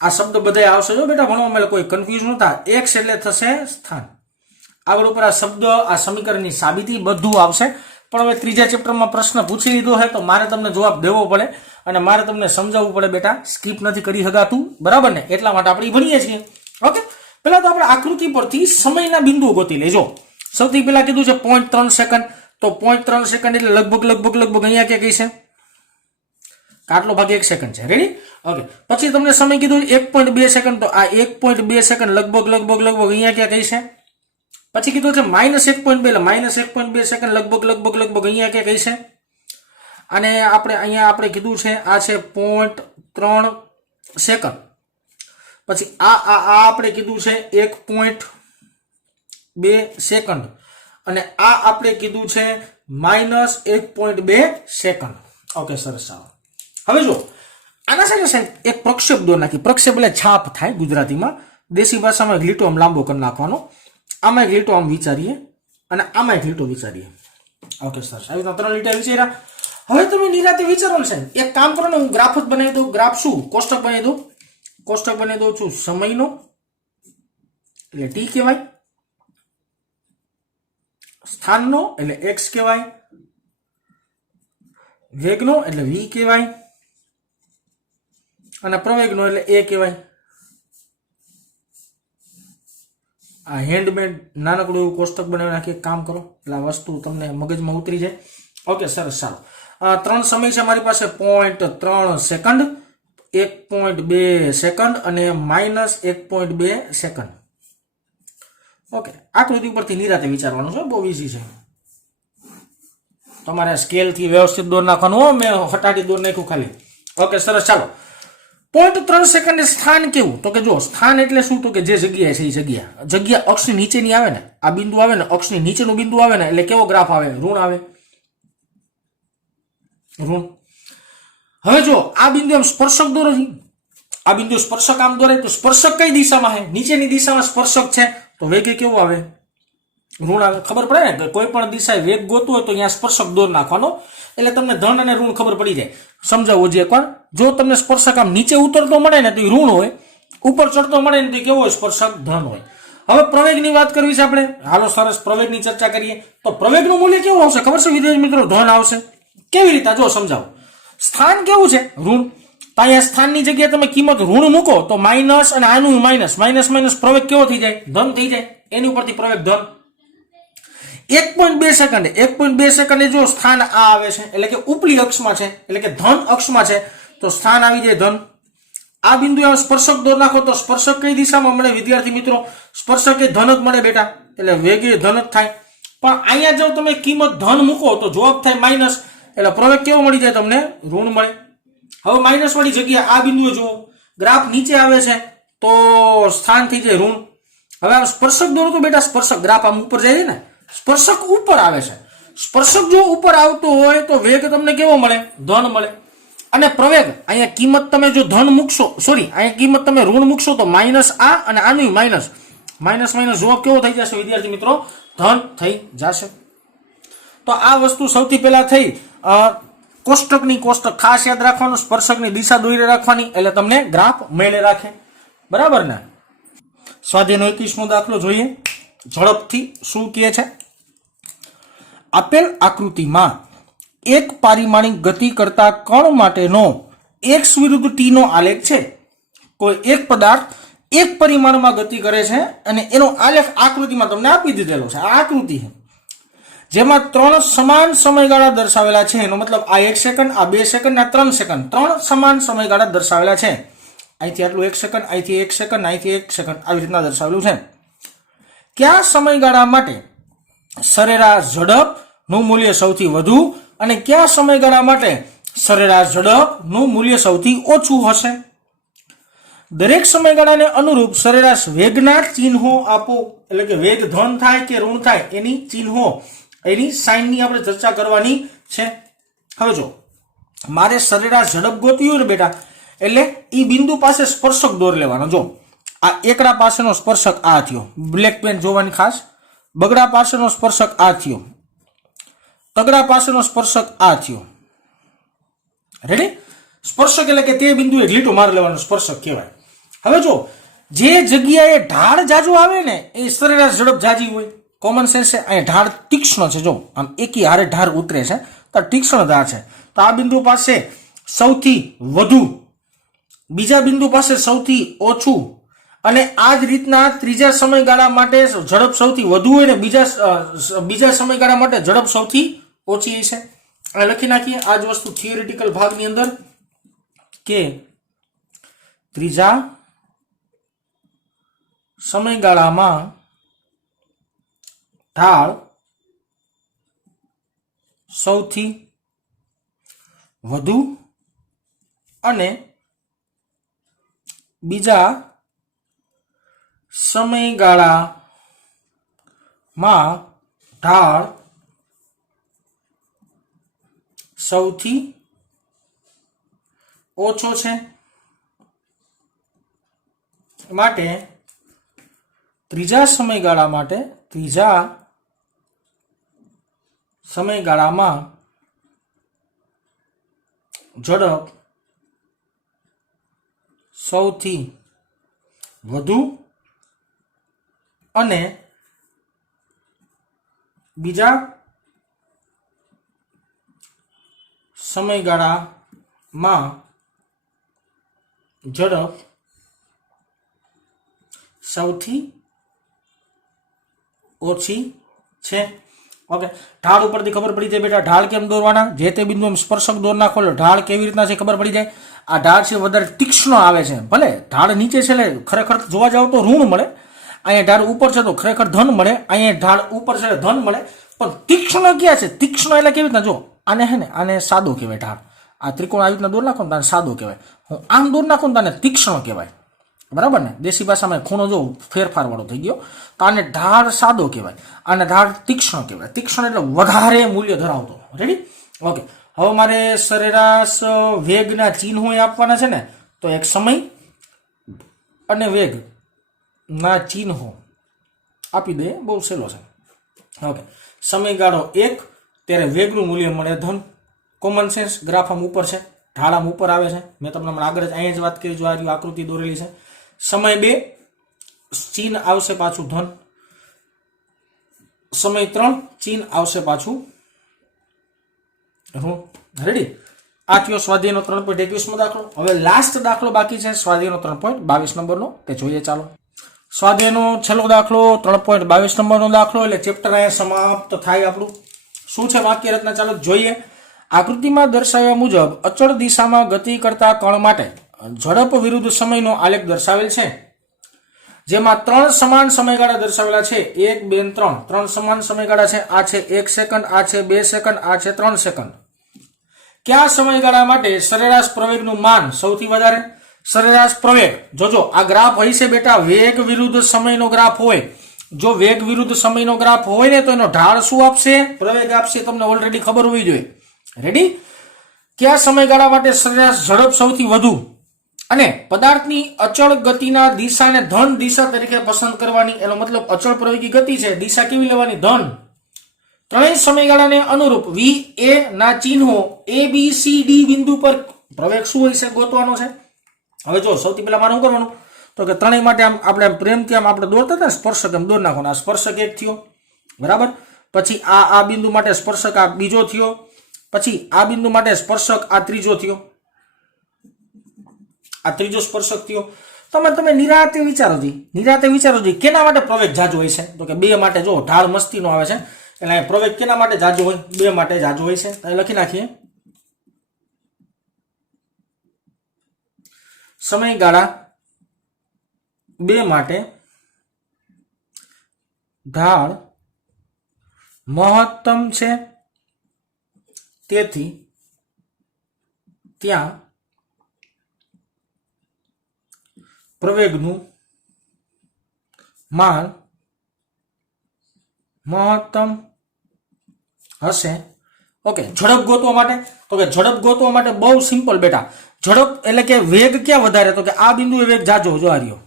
આ શબ્દ બધા આવશે જો બેટા ભણવામાં, કોઈ કન્ફ્યુઝ ન થાય. x એટલે થશે સ્થાન. આગળ ઉપર આ શબ્દ, આ સમીકરણની સાબિતી બધું આવશે. પણ હવે ત્રીજા ચેપ્ટરમાં પ્રશ્ન પૂછી લીધો છે તો મારે તમને જવાબ દેવો પડે અને મારે તમને સમજાવવું પડે બેટા. સ્કીપ નથી કરી શકાતું, બરાબર ને? એટલા માટે આપણે ભણીએ છીએ. ઓકે, પહેલા તો આપણે આકૃતિ પરથી સમયના બિંદુઓ ગોતી લેજો. સૌથી પહેલા કીધું છે 0.3 સેકન્ડ, તો 0.3 સેકન્ડ એટલે લગભગ અહીંયા ક્યાં કઈ છે? આટલો ભાગ 1 સેકન્ડ છે. રેડી? ઓકે. પછી તમને સમય કીધું 1.2 સેકન્ડ, તો આ 1.2 સેકન્ડ લગભગ અહીંયા ક્યાં કઈ છે? પછી કીધું છે -1.2 એટલે -1.2 સેકન્ડ લગભગ અહીંયા ક્યાં કઈ છે? અને આપણે કીધું છે આ છે 0.3 સેકન્ડ. પછી આ આપણે કીધું છે 1.2 સેકન્ડ અને આ આપણે કીધું છે -1.2 સેકન્ડ. ઓકે, સરસ. હવે જો આના સાથે એક પ્રક્ષેપ દોર નાખી. પ્રક્ષેપ એટલે છાપ થાય ગુજરાતીમાં. દેશી ભાષામાં એક લીટો આમ લાંબો કરી નાખવાનો. આમાં એક લીટો આમ વિચારીએ અને આમાં એક લીટો વિચારીએ. ઓકે સરસ, આવી રીતના 3 લીટા વિચાર્યા. હવે તમે નિરાતે વિચારો ને સાહેબ, એક કામ કરો ને, હું ગ્રાફ જ બનાવી દઉં. ગ્રાફ શું? કોષ્ટક બનાવી દઉં છું. સમયનો એટલે t કહેવાય, સ્થાનનો એટલે x કહેવાય, વેગનો એટલે v કહેવાય અને પ્રવેગનો એટલે a કહેવાય. આ હેન્ડમેડ નાનકડું એવું કોષ્ટક બનાવી નાખી. કામ કરો એટલે આ વસ્તુ તમને મગજમાં ઉતરી જાય. ઓકે સરસ, ચાલો. 3 સમય છે મારી પાસે: 0.3 સેકન્ડ, 1.2 સેકન્ડ અને -1.2 સેકન્ડ. ઓકે, આકૃતિ પરથી નિરાતે વિચારવાનું છે, બહુ ઈઝી છે. તમારે સ્કેલથી વ્યવસ્થિત દોર નાખવાનું. મેં હટાડી દોર નાખ્યું ખાલી. ઓકે સરસ, ચાલો. 0.3 સેકન્ડ સ્થાન કેવું? તો કે જો સ્થાન એટલે શું? તો કે જે જગ્યાએ છે એ જગ્યા અક્ષની નીચેની આવે ને, આ બિંદુ આવે ને, અક્ષની નીચેનું બિંદુ આવે ને એટલે કેવો ગ્રાફ આવે? ઋણ આવે. ઋણ. હવે જો આ બિંદુ એમ સ્પર્શક દોરો છે, આ બિંદુ સ્પર્શક આમ દોરે તો સ્પર્શક કઈ દિશામાં છે? નીચેની દિશામાં સ્પર્શક છે, તો વેગે કેવો આવે? ઋણ આવે. ખબર પડે ને, કોઈ પણ દિશાએ વેગ ગોતવો હોય તો અહીંયા સ્પર્શક દોર નાખવાનો એટલે તમને ધન અને ઋણ ખબર પડી જાય. સમજાવું હજી એકવાર. જો તમને સ્પર્શક આમ નીચે ઉતરતો મળે ને તો એ ઋણ હોય, ઉપર ચડતો મળે ને તો કેવો હોય? સ્પર્શક ધન હોય. હવે પ્રવેગની વાત કરવી છે આપણે. હાલો સરસ, પ્રવેગની ચર્ચા કરીએ. તો પ્રવેગનું મૂલ્ય કેવું આવશે ખબર છે વિદ્યાર્થી મિત્રો? ધન આવશે. કેવી રીતે? જો સમજાવો. સ્થાન કેવું છે? ઋણ. તો અહીંયા સ્થાનની જગ્યાએ તમે કિંમત ઋણ મૂકો તો માઇનસ અને આનું માઇનસ પ્રવેગ કેવો થઈ જાય? ધન થઈ જાય. એની ઉપરથી પ્રવેગ ધન. 1.2 સેકન્ડે જો સ્થાન આ આવે છે એટલે કે ઉપલી અક્ષમાં છે, એટલે કે ધન અક્ષમાં છે, તો સ્થાન આવી જાય ધન. આ બિંદુ સ્પર્શક દોર નાખો તો સ્પર્શક કઈ દિશામાં મળે વિદ્યાર્થી મિત્રો? સ્પર્શક એ ધન જ મળે બેટા, એટલે વેગ એ ધન જ થાય. પણ અહીંયા જો તમે કિંમત ધન મૂકો તો જવાબ થાય માઇનસ, એટલે પ્રવેગ કેવો મળી જાય તમને? ઋણ મળે. હવે માઇનસ વાળી જગ્યા આ બિંદુએ જુઓ, ગ્રાફ નીચે આવે છે તો સ્થાન થઈ જાય ઋણ. હવે આ સ્પર્શક દોરો તો બેટા સ્પર્શક ગ્રાફ આમ ઉપર જાય છે ને, સ્પર્શક ઉપર આવે છે. સ્પર્શક જો ઉપર આવતો હોય તો વેગ તમને કેવો મળે? ધન મળે. અને પ્રવેગ અહીંયા કિંમત તમે જો ધન મૂકશો, સોરી અહીંયા કિંમત તમે ઋણ મૂકશો તો માઇનસ આ અને આનું માઇનસ, માઇનસ માઇનસ જવાબ કેવો થઈ જશે વિદ્યાર્થી મિત્રો? ધન થઈ જશે. તો આ વસ્તુ સૌથી પહેલા થઈ કોષ્ટકની કોષ્ટક ખાસ યાદ રાખવાનું, સ્પર્શકની દિશા દોરી રાખવાની, એટલે તમને ગ્રાફ મેળે રાખે. બરાબર ને? સ્વાધ્યાયનો 21મો દાખલો જોઈએ ઝડપથી. શું કહે છે? આપેલ આકૃતિમાં એક પારિમાણિક ગતિ કરતા કણ માટેનો x વિરુદ્ધ t નો આલેખ છે. કોઈ એક પદાર્થ એક પરિમાણમાં ગતિ કરે છે અને એનો આલેખ આકૃતિમાં તમને આપી દીધેલો છે. આ આકૃતિ છે જેમાં 3 સમાન સમયગાળા દર્શાવેલા છે. એનો મતલબ આ 1 સેકન્ડ, આ 2 સેકન્ડ, આ 3 સેકન્ડ, 3 સમાન સમયગાળા દર્શાવેલા છે. અહીંથી આટલું 1 સેકન્ડ, અહીંથી 1 સેકન્ડ, અહીંથી 1 સેકન્ડ, આવી રીતના દર્શાવેલું છે. કયા સમયગાળા માટે સરેરાશ ઝડપનું મૂલ્ય સૌથી વધુ અને કયા સમયગાળા માટે સરેરાશ ઝડપનું મૂલ્ય સૌથી ઓછું હશે? દરેક સમયગાળાને અનુરૂપ સરેરાશ વેગના ચિહ્નો આપો. એટલે કે વેગ ધન થાય કે ઋણ થાય એની ચિહ્નો, એની સાઇનની આપણે ચર્ચા કરવાની છે. હવે જો મારે સરેરાશ ઝડપ ગોતવી હોય ને બેટા, એટલે ઈ બિંદુ પાસે સ્પર્શક દોર લેવાનો. જો આ એકડા પાસેનો સ્પર્શક આ થયો, બ્લેક પેન જોવાની ખાસ. બગડા પાસેનો સ્પર્શક આ થયો, તગડા પાસેનો સ્પર્શક આ થયો. રેડી? સ્પર્શક એટલે કે તે બિંદુએ લીટો માર લેવાનો સ્પર્શક કહેવાય. હવે જો જે જગ્યાએ ઢાળ જાજુ આવે ને એ સરેરાશ ઝડપ જાજી હોય. કોમન સેન્સ છે. અહીંયા ઢાળ તીક્ષ્ણ છે, જો આમ એકી હારે ઢાળ ઉતરે છે તો તીક્ષ્ણ ધાર છે. તો આ બિંદુ પાસે સૌથી વધુ, બીજા બિંદુ પાસે સૌથી ઓછું, અને આ જ રીતના ત્રીજા સમયગાળા માટે ઝડપ સૌથી વધુ હોય ને બીજા સમયગાળા માટે ઝડપ સૌથી ઓછી છે. આ લખી નાખીએ આ જ વસ્તુ થિયોરિટિકલ ભાગની અંદર કે ત્રીજા સમયગાળામાં ઢાળ સૌથી વધુ અને બીજા સમયગાળામાં ઢાળ સૌથી ઓછો છે. માટે ત્રીજા સમયગાળામાં ઝડપ સૌથી વધુ અને બીજા સમયગાળામાં ઝડપ સૌથી ઓછી છે. ઓકે, ઢાળ ઉપરથી ખબર પડી જાય બેટા ઢાળ કેમ દોરવાના. જે તે બિંદુ સ્પર્શક દોર નાખો એટલે ઢાળ કેવી રીતના છે ખબર પડી જાય. આ ઢાળ છે વધારે તીક્ષ્ણ આવે છે. ભલે ઢાળ નીચે છે એટલે ખરેખર જોવા જાવ તો ઋણ મળે, અહીંયા ઢાળ ઉપર છે તો ખરેખર ધન મળે, અહીંયા ઢાળ ઉપર છે એટલે ધન મળે. પણ તીક્ષ્ણ ક્યાં છે? તીક્ષ્ણ એટલે કેવી રીતના? જો આને હે ને આને સાદો કહેવાય ઢાળ. આ ત્રિકોણ આવી રીતના દોર નાખો ને તાને સાદો કહેવાય. હું આમ દોર નાખું ને તાને તીક્ષ્ણ કહેવાય. બરાબર ને? દેશી ભાષામાં ખૂણો જો ફેરફાર વાળો થઈ ગયો તો આને ઢાળ સાદો કહેવાય, આને ઢાળ તીક્ષ્ણ કહેવાય. તીક્ષ્ણ એટલે વધારે મૂલ્ય ધરાવતો. રેડી? ઓકે, હવે મારે સરેરાશ વેગના ચિહ્નો આપવાના છે ને, તો એક સમય અને વેગ ના ચિહ્નો આપી દે, બહુ સહેલો છે. ઓકે, સમયગાળો 1 ત્યારે વેગનું મૂલ્ય મળે ધન. Common sense. ગ્રાફ આમ ઉપર છે, ઢાળ આમ ઉપર આવે છે. મેં તમને આગળ જ અહીંયા જ વાત કરી, જો આ આકૃતિ દોરેલી છે. સમય 2 ચિહ્ન આવશે પાછું ધન. સમય 3 ચિહ્ન આવશે પાછું ઋણ. રેડી? આ થયો સ્વાધ્યાયનો 3.21મો દાખલો. હવે લાસ્ટ દાખલો બાકી છે સ્વાધ્યાયનો 3.22 નંબરનો, તે જોઈએ. ચાલો, સ્વાધ્યાયનો છેલ્લો દાખલો 3.22 નંબરનો દાખલો, એટલે ચેપ્ટર અહીંયા સમાપ્ત થાય આપણું. શું છે વાક્ય રચના? ચાલો જોઈએ. આકૃતિમાં દર્શાવ્યા મુજબ અચળ દિશામાં ગતિ કરતા કણ માટે ઝડપ વિરુદ્ધ સમયનો આલેખ દર્શાવેલ છે, જેમાં 3 સમાન સમયગાળા દર્શાવેલા છે. 1 2 3 3 સમાન સમયગાળા છે. આ છે 1 સેકન્ડ, આ છે 2 સેકન્ડ, આ છે 3 સેકન્ડ. કયા સમયગાળા માટે સરેરાશ પ્રવેગનું માન સૌથી વધારે? સરેરાશ પ્રવેગ, જોજો આ ગ્રાફ હોય છે બેટા વેગ વિરુદ્ધ સમયનો ગ્રાફ હોય. જો વેગ વિરુદ્ધ સમયનો ગ્રાફ હોય ને તો એનો ઢાળ શું આપશે? પ્રવેગ આપશે. તમને ઓલરેડી ખબર હોવી જોઈએ. રેડી? કયા સમયગાળા માટે સરેરાશ ઝડપ સૌથી વધુ? અને પદાર્થની અચળ ગતિના દિશાને ધન દિશા તરીકે પસંદ કરવાની. એનો મતલબ અચળ પ્રવેગી ગતિ છે, દિશા કેવી લેવાની? ધન. ત્રણેય સમયગાળાને અનુરૂપ વી એ ના ચિહ્નો એ બી સી ડી બિંદુ પર પ્રવેગ શું હોય છે ગોતવાનો છે. હવે જો સૌથી પહેલા મારે શું કરવાનું તો કે ત્રણેય માટે આમ આપણે પ્રેમથી આમ આપણે દોરતા હતા સ્પર્શક એમ દોર નાખવાનો. આ સ્પર્શક એક થયો, બરાબર. પછી આ બિંદુ માટે સ્પર્શક આ બીજો થયો. પછી આ બિંદુ માટે સ્પર્શક આ ત્રીજો થયો. આ ત્રીજો સ્પર્શક થયો. તમે નિરાતે વિચારો જી કેના માટે પ્રવેગ જાજો હોય છે તો કે બે માટે. જો ઢાળ મસ્તીનો આવે છે એટલે પ્રવેગ કેના માટે જાજો હોય? બે માટે જાજો હોય છે. લખી નાખીએ સમયગાળા બે માટે ઢાળ મહત્તમ છે, તેથી ત્યાં પ્રવેગનું માન મહત્તમ હશે. ઓકે, ઝડપ ગોતવા માટે તો કે ઝડપ ગોતવા માટે બહુ સિમ્પલ બેટા. ઝડપ એટલે કે વેગ ક્યાં વધારે તો કે આ બિંદુએ વેગ જાજો જો આ રહ્યો.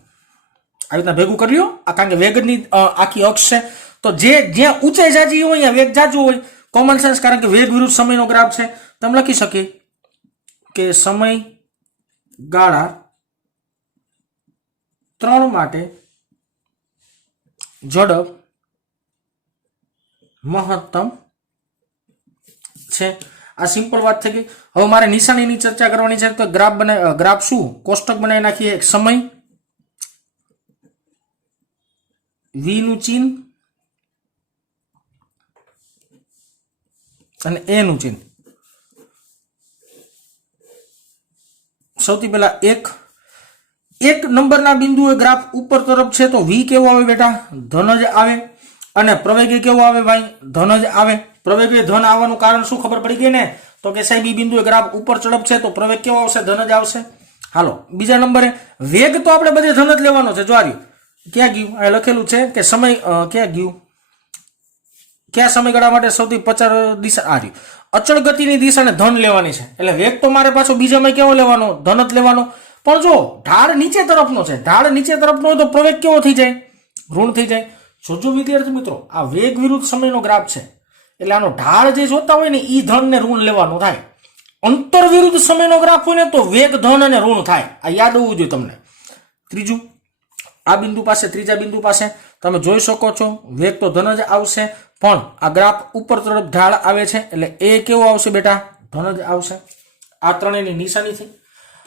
આવી રીતના ભેગું કરી લ્યો. કારણ કે વેગની આખી અક્ષ છે તો જે જ્યાં ઊંચાઈ જાજી હોય ત્યાં વેગ જાજો હોય. કોમન સેન્સ, કારણ કે વેગ વિરુદ્ધ સમયનો ગ્રાફ છે. તમે લખી શકીએ કે સમય ગાળા 3 માટે ઝડપ મહત્તમ છે. આ સિમ્પલ વાત થઈ ગઈ. હવે મારે નિશાનીની ચર્ચા કરવાની છે તો ગ્રાફ શું કોષ્ટક બનાવી નાખીએ. એક સમય વી નું ચિહ્ન અને એ નું ચિહ્ન. સૌથી પહેલા એક નંબરના બિંદુએ ગ્રાફ ઉપર તરફ છે તો વી કેવો આવે બેટા? ધન જ આવે. અને પ્રવેગે કેવો આવે ભાઈ? ધન જ આવે. પ્રવેગે ધન આવવાનું કારણ શું ખબર પડી ગઈ ને તો કે સાહેબ ઈ બિંદુએ ગ્રાફ ઉપર ઝડપ છે તો પ્રવેગ કેવો આવશે? ધન જ આવશે. હાલો બીજા નંબરે વેગ તો આપણે બધે ધન જ લેવાનો છે. જો આ ક્યાં ગયું? આ લખેલું છે કે સમય ક્યાં ગયું? કયા સમયગાળા માટે સૌથી પચાર દિશા આ રહ્યું. અચળ ગતિની દિશાને ધન લેવાની છે એટલે વેગ તો મારે પાછો બીજામાં કેવો લેવાનો? ધન જ લેવાનો. પણ જો ઢાળ નીચે તરફનો છે, ઢાળ નીચે તરફનો હોય તો પ્રવેગ કેવો થઈ જાય? ઋણ થઈ જાય. જોજો વિદ્યાર્થી મિત્રો, આ વેગ વિરુદ્ધ સમયનો ગ્રાફ છે એટલે આનો ઢાળ જે જોતા હોય ને ઈ ધન ને ઋણ લેવાનું થાય. અંતર વિરુદ્ધ સમયનો ગ્રાફ હોય ને તો વેગ ધન અને ઋણ થાય. આ યાદ હોવું જોઈએ તમને. ત્રીજું, આ બિંદુ પાસે, ત્રીજા બિંદુ પાસે તમે જોઈ શકો છો વેગ તો ધન જ આવશે, પણ આ ગ્રાફ ઉપર તરફ ઢાળ આવે છે એટલે એ કેવો આવશે બેટા? ધન જ આવશે. આ ત્રણેયની નિશાની થઈ.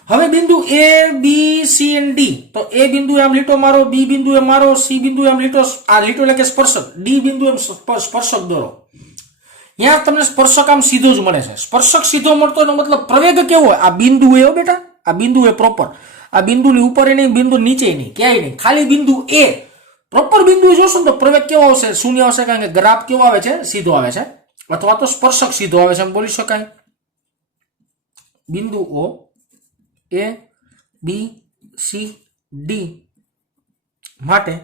હવે બિંદુ એ બી સી એન્ડ ડી તો એ બિંદુ આમ લીટો મારો, બી બિંદુ એ મારો, સી બિંદુ આમ લીટો, આ લીટો એટલે કે સ્પર્શક, ડી બિંદુ એમ સ્પર્શક દોરો. ત્યાં તમને સ્પર્શક આમ સીધો જ મળે છે. સ્પર્શક સીધો મળતો એનો મતલબ પ્રવેગ કેવો હોય? આ બિંદુ એ બેટા, આ બિંદુ એ પ્રોપર, આ બિંદુની ઉપર નહીં, બિંદુ નીચે નહીં, ક્યાંય નહીં, ખાલી બિંદુ એ પ્રોપર બિંદુ જોશો ને તો પ્રવેગ કેવો આવશે? શૂન્ય આવશે. કારણ કે ગ્રાફ કેવો આવે છે? સીધો આવે છે. અથવા તો સ્પર્શક સીધો આવે છે એમ બોલી શકાય. બિંદુ ઓ એ બી સી ડી માટે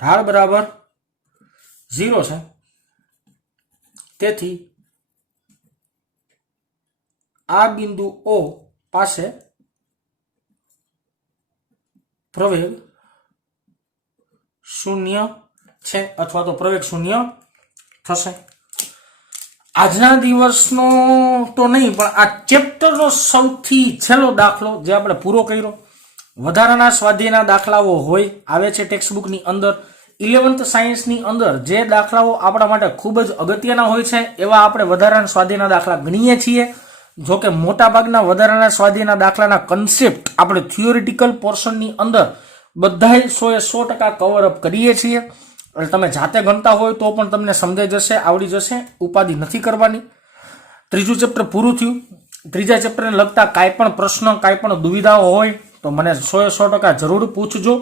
ઢાળ બરાબર 0 છે, તેથી આ બિંદુ ઓ પાસે પ્રવેગ 0 છે અથવા તો પ્રવેગ 0 થશે. આજના દિવસનો તો નહીં પણ આ ચેપ્ટરનો સૌથી છેલ્લો દાખલો જે આપણે પૂરો કર્યો. વધારાના સ્વાધ્યાયના દાખલાઓ હોય આવે છે ટેક્સ્ટબુકની અંદર. 11th સાયન્સની અંદર જે દાખલાઓ આપણા માટે ખૂબ જ અગત્યના હોય છે એવા આપણે વધારાના સ્વાધ્યાયના દાખલા ગણીએ છીએ. જો કે મોટાભાગના વધારાના સ્વાધ્યાયના દાખલાના કન્સેપ્ટ આપણે થિયોરિટિકલ પોર્શનની અંદર બધાય 100% કવર અપ કરીએ છીએ. એટલે તમે જાતે ગણતા હોય તો પણ તમને સમજાઈ જશે, આવડી જશે, ઉપાધિ નથી કરવાની. ત્રીજું ચેપ્ટર પૂરું થયું. ત્રીજા ચેપ્ટરને લગતા કાંઈ પણ પ્રશ્ન, કાંઈ પણ દુવિધાઓ હોય તો મને 100% જરૂર પૂછજો.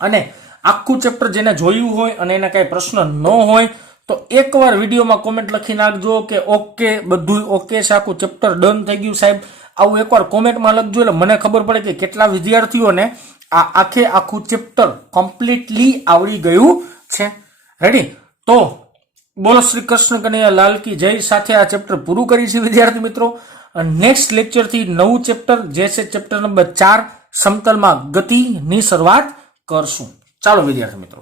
અને આખું ચેપ્ટર જેને જોયું હોય અને એને કાંઈ પ્રશ્ન ન હોય તો એકવાર વિડીયોમાં કોમેન્ટ લખી નાખજો કે ઓકે, બધું ઓકે છે, આખું ચેપ્ટર ડન થઈ ગયું સાહેબ. આવું એકવાર કોમેન્ટમાં લખજો એટલે મને ખબર પડે કે કેટલા વિદ્યાર્થીઓને આ આખું ચેપ્ટર કમ્પ્લીટલી આવડી ગયું છે. રેડી? તો બોલો શ્રી કૃષ્ણ કનૈયા લાલ કી જય સાથે આ ચેપ્ટર પૂરું કરીશું વિદ્યાર્થી મિત્રો. નેક્સ્ટ લેક્ચરથી નવું ચેપ્ટર જે છે ચેપ્ટર નંબર 4 સમતલમાં ગતિની શરૂઆત કરશું. ચાલો વિદ્યાર્થી મિત્રો.